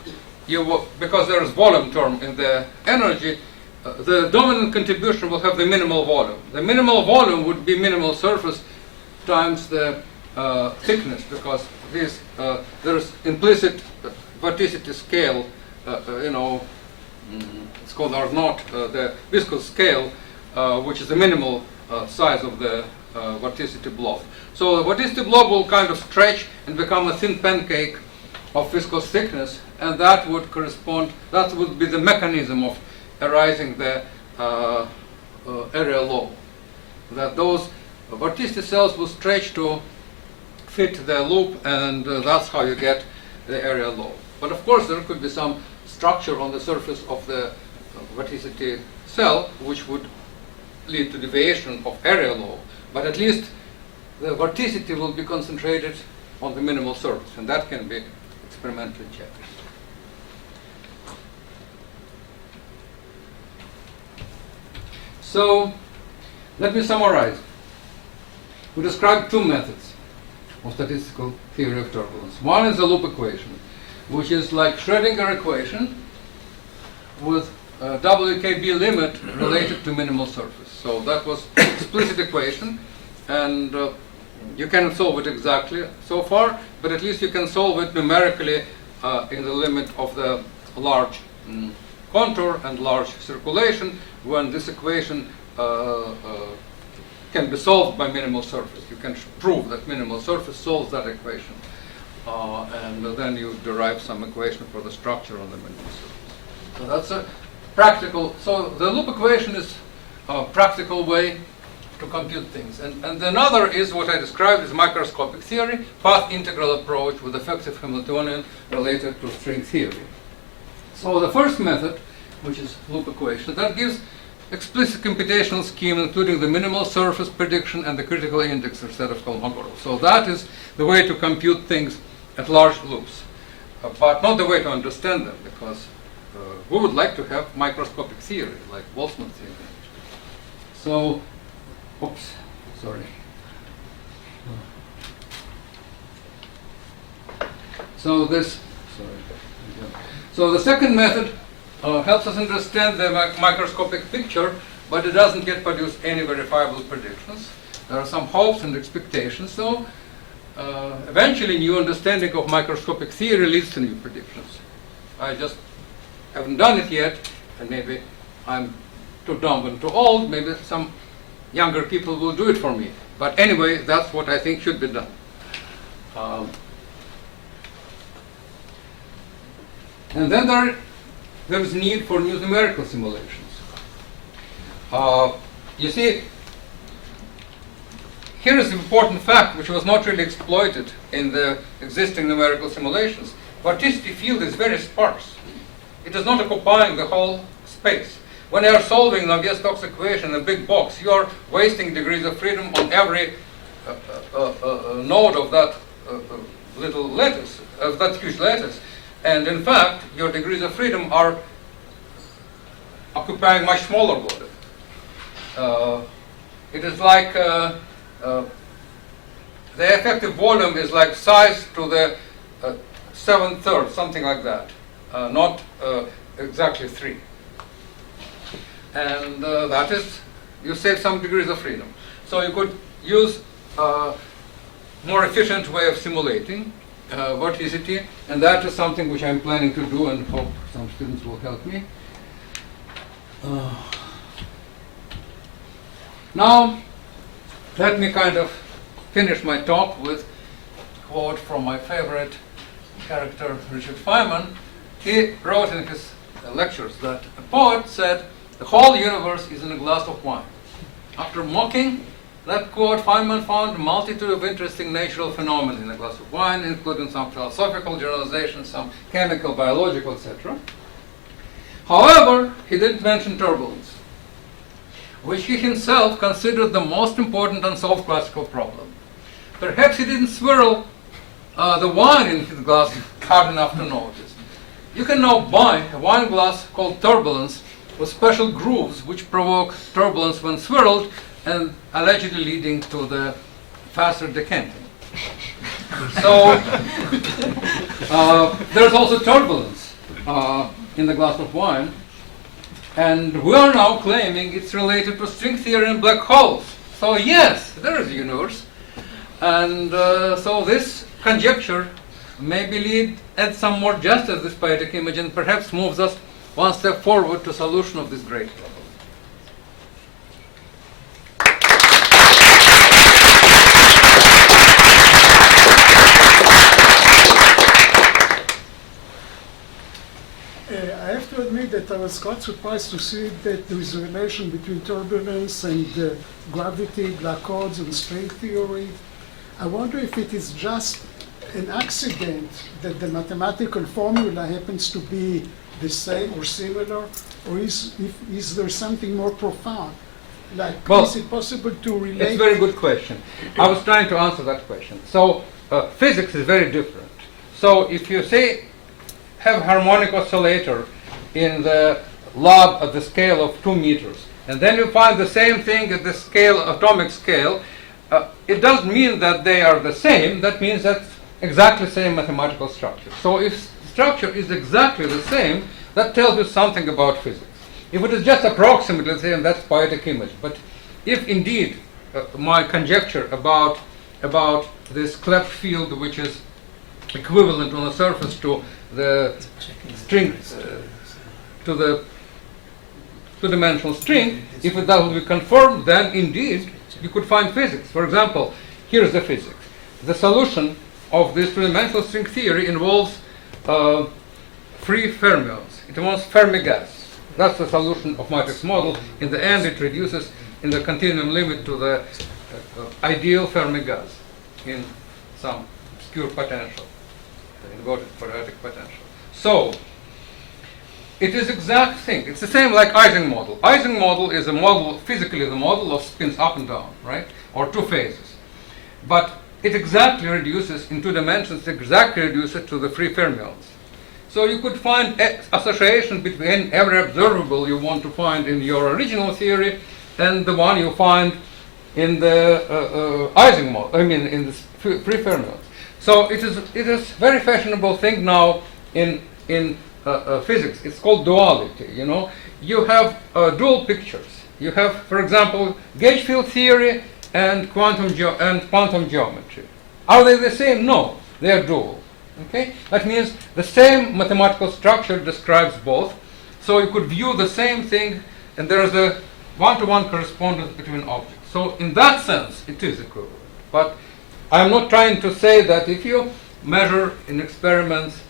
because there is volume term in the energy, the dominant contribution will have the minimal volume. The minimal volume would be minimal surface times the thickness, because there is implicit vorticity scale, it's called R0, the viscous scale, which is the minimal size of the vorticity blob. So the vorticity blob will kind of stretch and become a thin pancake of viscous thickness, and that would be the mechanism of arising the area low. That those vorticity cells will stretch to fit the loop, and that's how you get the area low. But of course, there could be some structure on the surface of the vorticity cell which would lead to deviation of area low. But at least the vorticity will be concentrated on the minimal surface, and that can be experimentally checked. So let me summarize. We described two methods of statistical theory of turbulence. One is the loop equation, which is like Schrödinger equation with a WKB limit related to minimal surface. So that was explicit equation, and you cannot solve it exactly so far, but at least you can solve it numerically in the limit of the large contour and large circulation, when this equation can be solved by minimal surface. You can prove that minimal surface solves that equation. And then you derive some equation for the structure on the minimal surface. So that's a practical, so the loop equation is a practical way to compute things. And another is what I described as microscopic theory, path integral approach with effective Hamiltonian related to string theory. So the first method, which is loop equation, that gives explicit computational scheme including the minimal surface prediction and the critical index instead of Kolmogorov. So that is the way to compute things at large loops, but not the way to understand them, because we would like to have microscopic theory, like Boltzmann theory. So, oops, sorry. So this, sorry. So the second method helps us understand the microscopic picture, but it doesn't yet produce any verifiable predictions. There are some hopes and expectations, though. Eventually, new understanding of microscopic theory leads to new predictions. I just haven't done it yet, and maybe I'm too dumb and too old. Maybe some younger people will do it for me. But anyway, that's what I think should be done. And then there is need for new numerical simulations. You see, here is an important fact which was not really exploited in the existing numerical simulations. Vorticity field is very sparse. It is not occupying the whole space. When you are solving Navier-Stokes equation in a big box, you are wasting degrees of freedom on every node of that little lattice, of that huge lattice. And in fact, your degrees of freedom are occupying much smaller volume. It is like the effective volume is like size to the 7/3, something like that, not exactly 3. And that is, you save some degrees of freedom. So you could use a more efficient way of simulating vorticity, and that is something which I'm planning to do and hope some students will help me. Now, let me kind of finish my talk with a quote from my favorite character, Richard Feynman. He wrote in his lectures that a poet said, "The whole universe is in a glass of wine." After mocking that quote, Feynman found a multitude of interesting natural phenomena in a glass of wine, including some philosophical generalizations, some chemical, biological, etc. However, he didn't mention turbulence, which he himself considered the most important unsolved classical problem. Perhaps he didn't swirl the wine in his glass hard enough to notice. You can now buy a wine glass called Turbulence with special grooves which provoke turbulence when swirled and allegedly leading to the faster decanting. So there's also turbulence in the glass of wine. And we are now claiming it's related to string theory and black holes. So yes, there is a universe. And so this conjecture maybe adds some more justice to this poetic image and perhaps moves us one step forward to solution of this great problem. I have to admit that I was quite surprised to see that there is a relation between turbulence and gravity, black holes, and string theory. I wonder if it is just an accident that the mathematical formula happens to be the same or similar, or is there something more profound? Like, well, is it possible to relate? It's a very good question. I was trying to answer that question. So physics is very different. So if you say have harmonic oscillator in the lab at the scale of 2 meters, and then you find the same thing at the scale, atomic scale, it doesn't mean that they are the same. That means that's exactly the same mathematical structure. So if structure is exactly the same, that tells you something about physics. If it is just approximately the same, that's poetic image. But if indeed my conjecture about this cleft field, which is equivalent on the surface to the string, to the two-dimensional string, if that will be confirmed, then indeed you could find physics. For example, here's the physics. The solution of this two-dimensional string theory involves free fermions. It involves Fermi gas. That's the solution of matrix model. In the end, it reduces in the continuum limit to the ideal Fermi gas in some obscure potential, the inverted quadratic potential. So, it is exact thing. It's the same like Ising model. Ising model is a model, physically the model of spins up and down, right? Or two phases. But it exactly reduces, in two dimensions, it exactly reduces to the free fermions. So you could find association between every observable you want to find in your original theory and the one you find in the Ising model, I mean in the free fermions. So it is very fashionable thing now in physics. It's called duality. You know, you have dual pictures. You have, for example, gauge field theory and quantum geometry. Are they the same? No, they are dual. Okay, that means the same mathematical structure describes both. So you could view the same thing, and there is a one-to-one correspondence between objects. So in that sense, it is equivalent. But I am not trying to say that if you measure in experiments,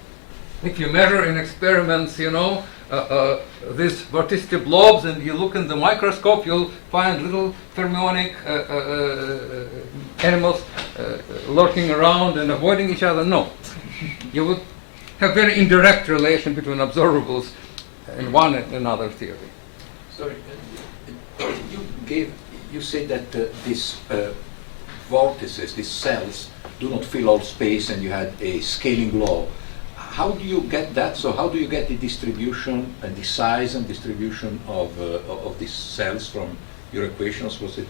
you know, these vorticity blobs, and you look in the microscope, you'll find little fermionic animals lurking around and avoiding each other. No. You would have very indirect relation between observables in one and another theory. Sorry, you said that these vortices, these cells, do not fill all space, and you had a scaling law. How do you get that? So how do you get the distribution and the size and distribution of these cells from your equations? Was it?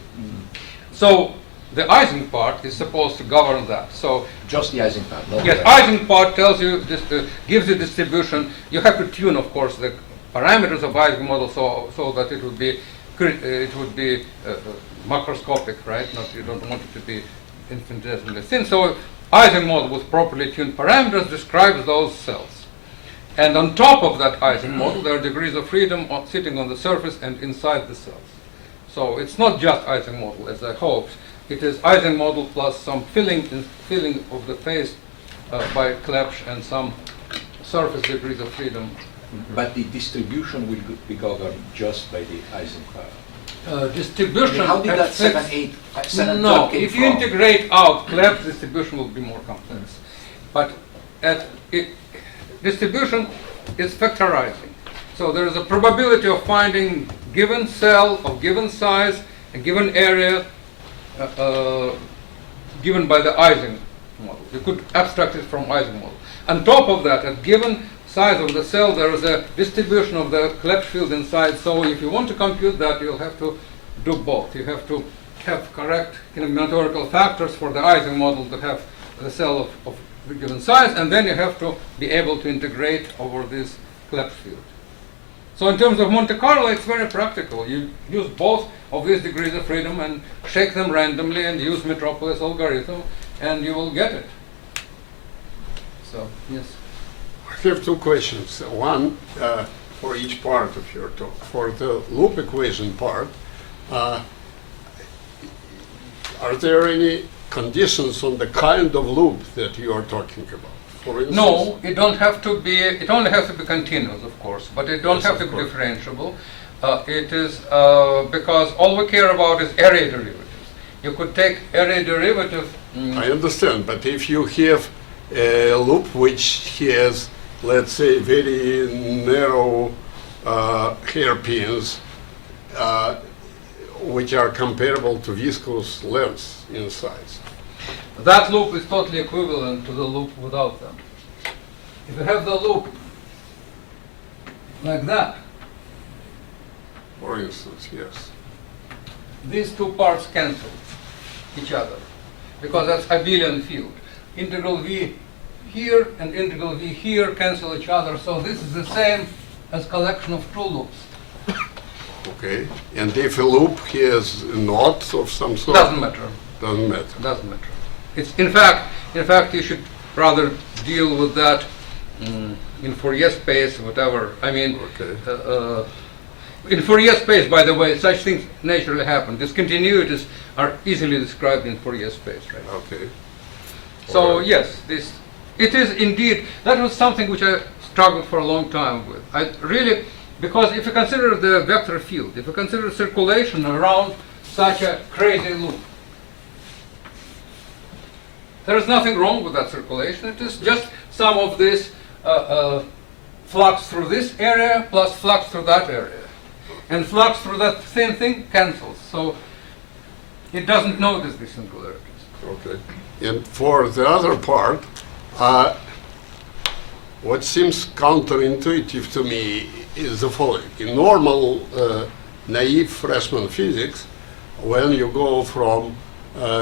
So the Ising part is supposed to govern that. So just the Ising part? Not yes, the Ising part tells you this, gives you distribution. You have to tune, of course, the parameters of Ising model so that it would be macroscopic, right? Not, you don't want it to be infinitesimally thin. So Ising model with properly tuned parameters describes those cells. And on top of that Ising model, there are degrees of freedom sitting on the surface and inside the cells. So it's not just Ising model, as I hoped. It is Ising model plus some filling of the face by Clebsch and some surface degrees of freedom. But the distribution will be governed just by the Ising part. Distribution. How did that 7, 8, 7, No, came if you from? integrate out Clebsch, distribution will be more complex. But distribution is factorizing. So there is a probability of finding given cell of given size, a given area, given by the Ising model. You could abstract it from Ising model. On top of that, at given size of the cell, there is a distribution of the Clebsch field inside. So if you want to compute that, you'll have to do both. You have to have correct combinatorial factors for the Ising model to have the cell of a given size, and then you have to be able to integrate over this Clebsch field. So in terms of Monte Carlo, it's very practical. You use both of these degrees of freedom and shake them randomly and use Metropolis algorithm, and you will get it. So, yes. I have two questions. One for each part of your talk. For the loop equation part, are there any conditions on the kind of loop that you are talking about? For instance, No, it don't have to be. It only has to be continuous, of course, but it don't Yes, have of to be course. differentiable. It is because all we care about is area derivatives. You could take area derivative. I understand, but if you have a loop which has, let's say, very narrow hairpins, which are comparable to viscous lengths in size. That loop is totally equivalent to the loop without them. If you have the loop like that, For instance, yes. these two parts cancel each other because that's abelian field. Integral V here and integral V here cancel each other, so this is the same as collection of two loops. Okay. And if a loop has a knot of some sort? Doesn't matter. Doesn't matter. Doesn't matter. It's in fact, you should rather deal with that in Fourier space, whatever. I mean, Okay. in Fourier space, by the way, such things naturally happen. Discontinuities are easily described in Fourier space, right? Okay. So Alright. yes, it is indeed, that was something which I struggled for a long time with. I really, because if you consider the vector field, if you consider circulation around such a crazy loop, there is nothing wrong with that circulation. It is just some of this flux through this area plus flux through that area. And flux through that same thing cancels. So it doesn't notice the singularities. Okay. And for the other part, what seems counterintuitive to me is the following. In normal, naive freshman physics, when you go from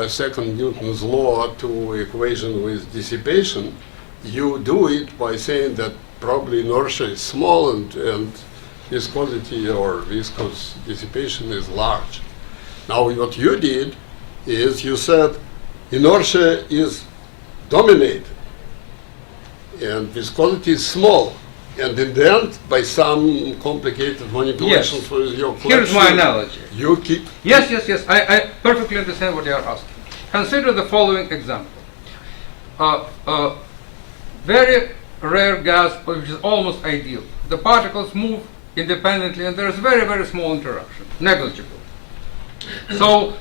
second Newton's law to equation with dissipation, you do it by saying that probably inertia is small and viscosity or viscous dissipation is large. Now what you did is you said inertia is dominated and viscosity is small. And in the end, by some complicated manipulations Yes. with your Here's my collection, analogy. you keep... Yes. I perfectly understand what you are asking. Consider the following example. Very rare gas, which is almost ideal. The particles move independently and there is very, very small interaction, negligible. So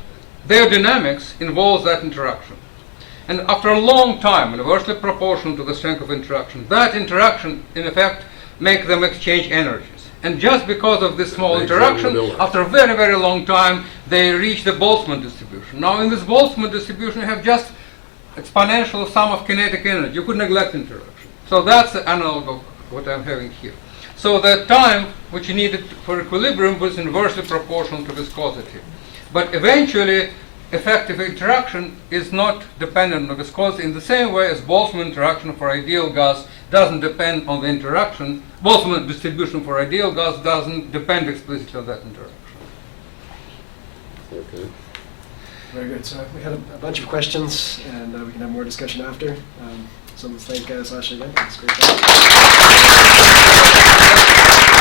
their dynamics involves that interaction. And after a long time, inversely proportional to the strength of interaction, that interaction, in effect, make them exchange energies. And just because of this small interaction, after a very, very long time, they reach the Boltzmann distribution. Now, in this Boltzmann distribution, you have just exponential sum of kinetic energy. You could neglect interaction. So that's the analog of what I'm having here. So the time which you needed for equilibrium was inversely proportional to viscosity. But eventually, effective interaction is not dependent on viscosity in the same way as Boltzmann interaction for ideal gas doesn't depend on the interaction. Boltzmann distribution for ideal gas doesn't depend explicitly on that interaction. Okay. Very good. So we had a bunch of questions, and we can have more discussion after. So let's thank Sasha again. It's great.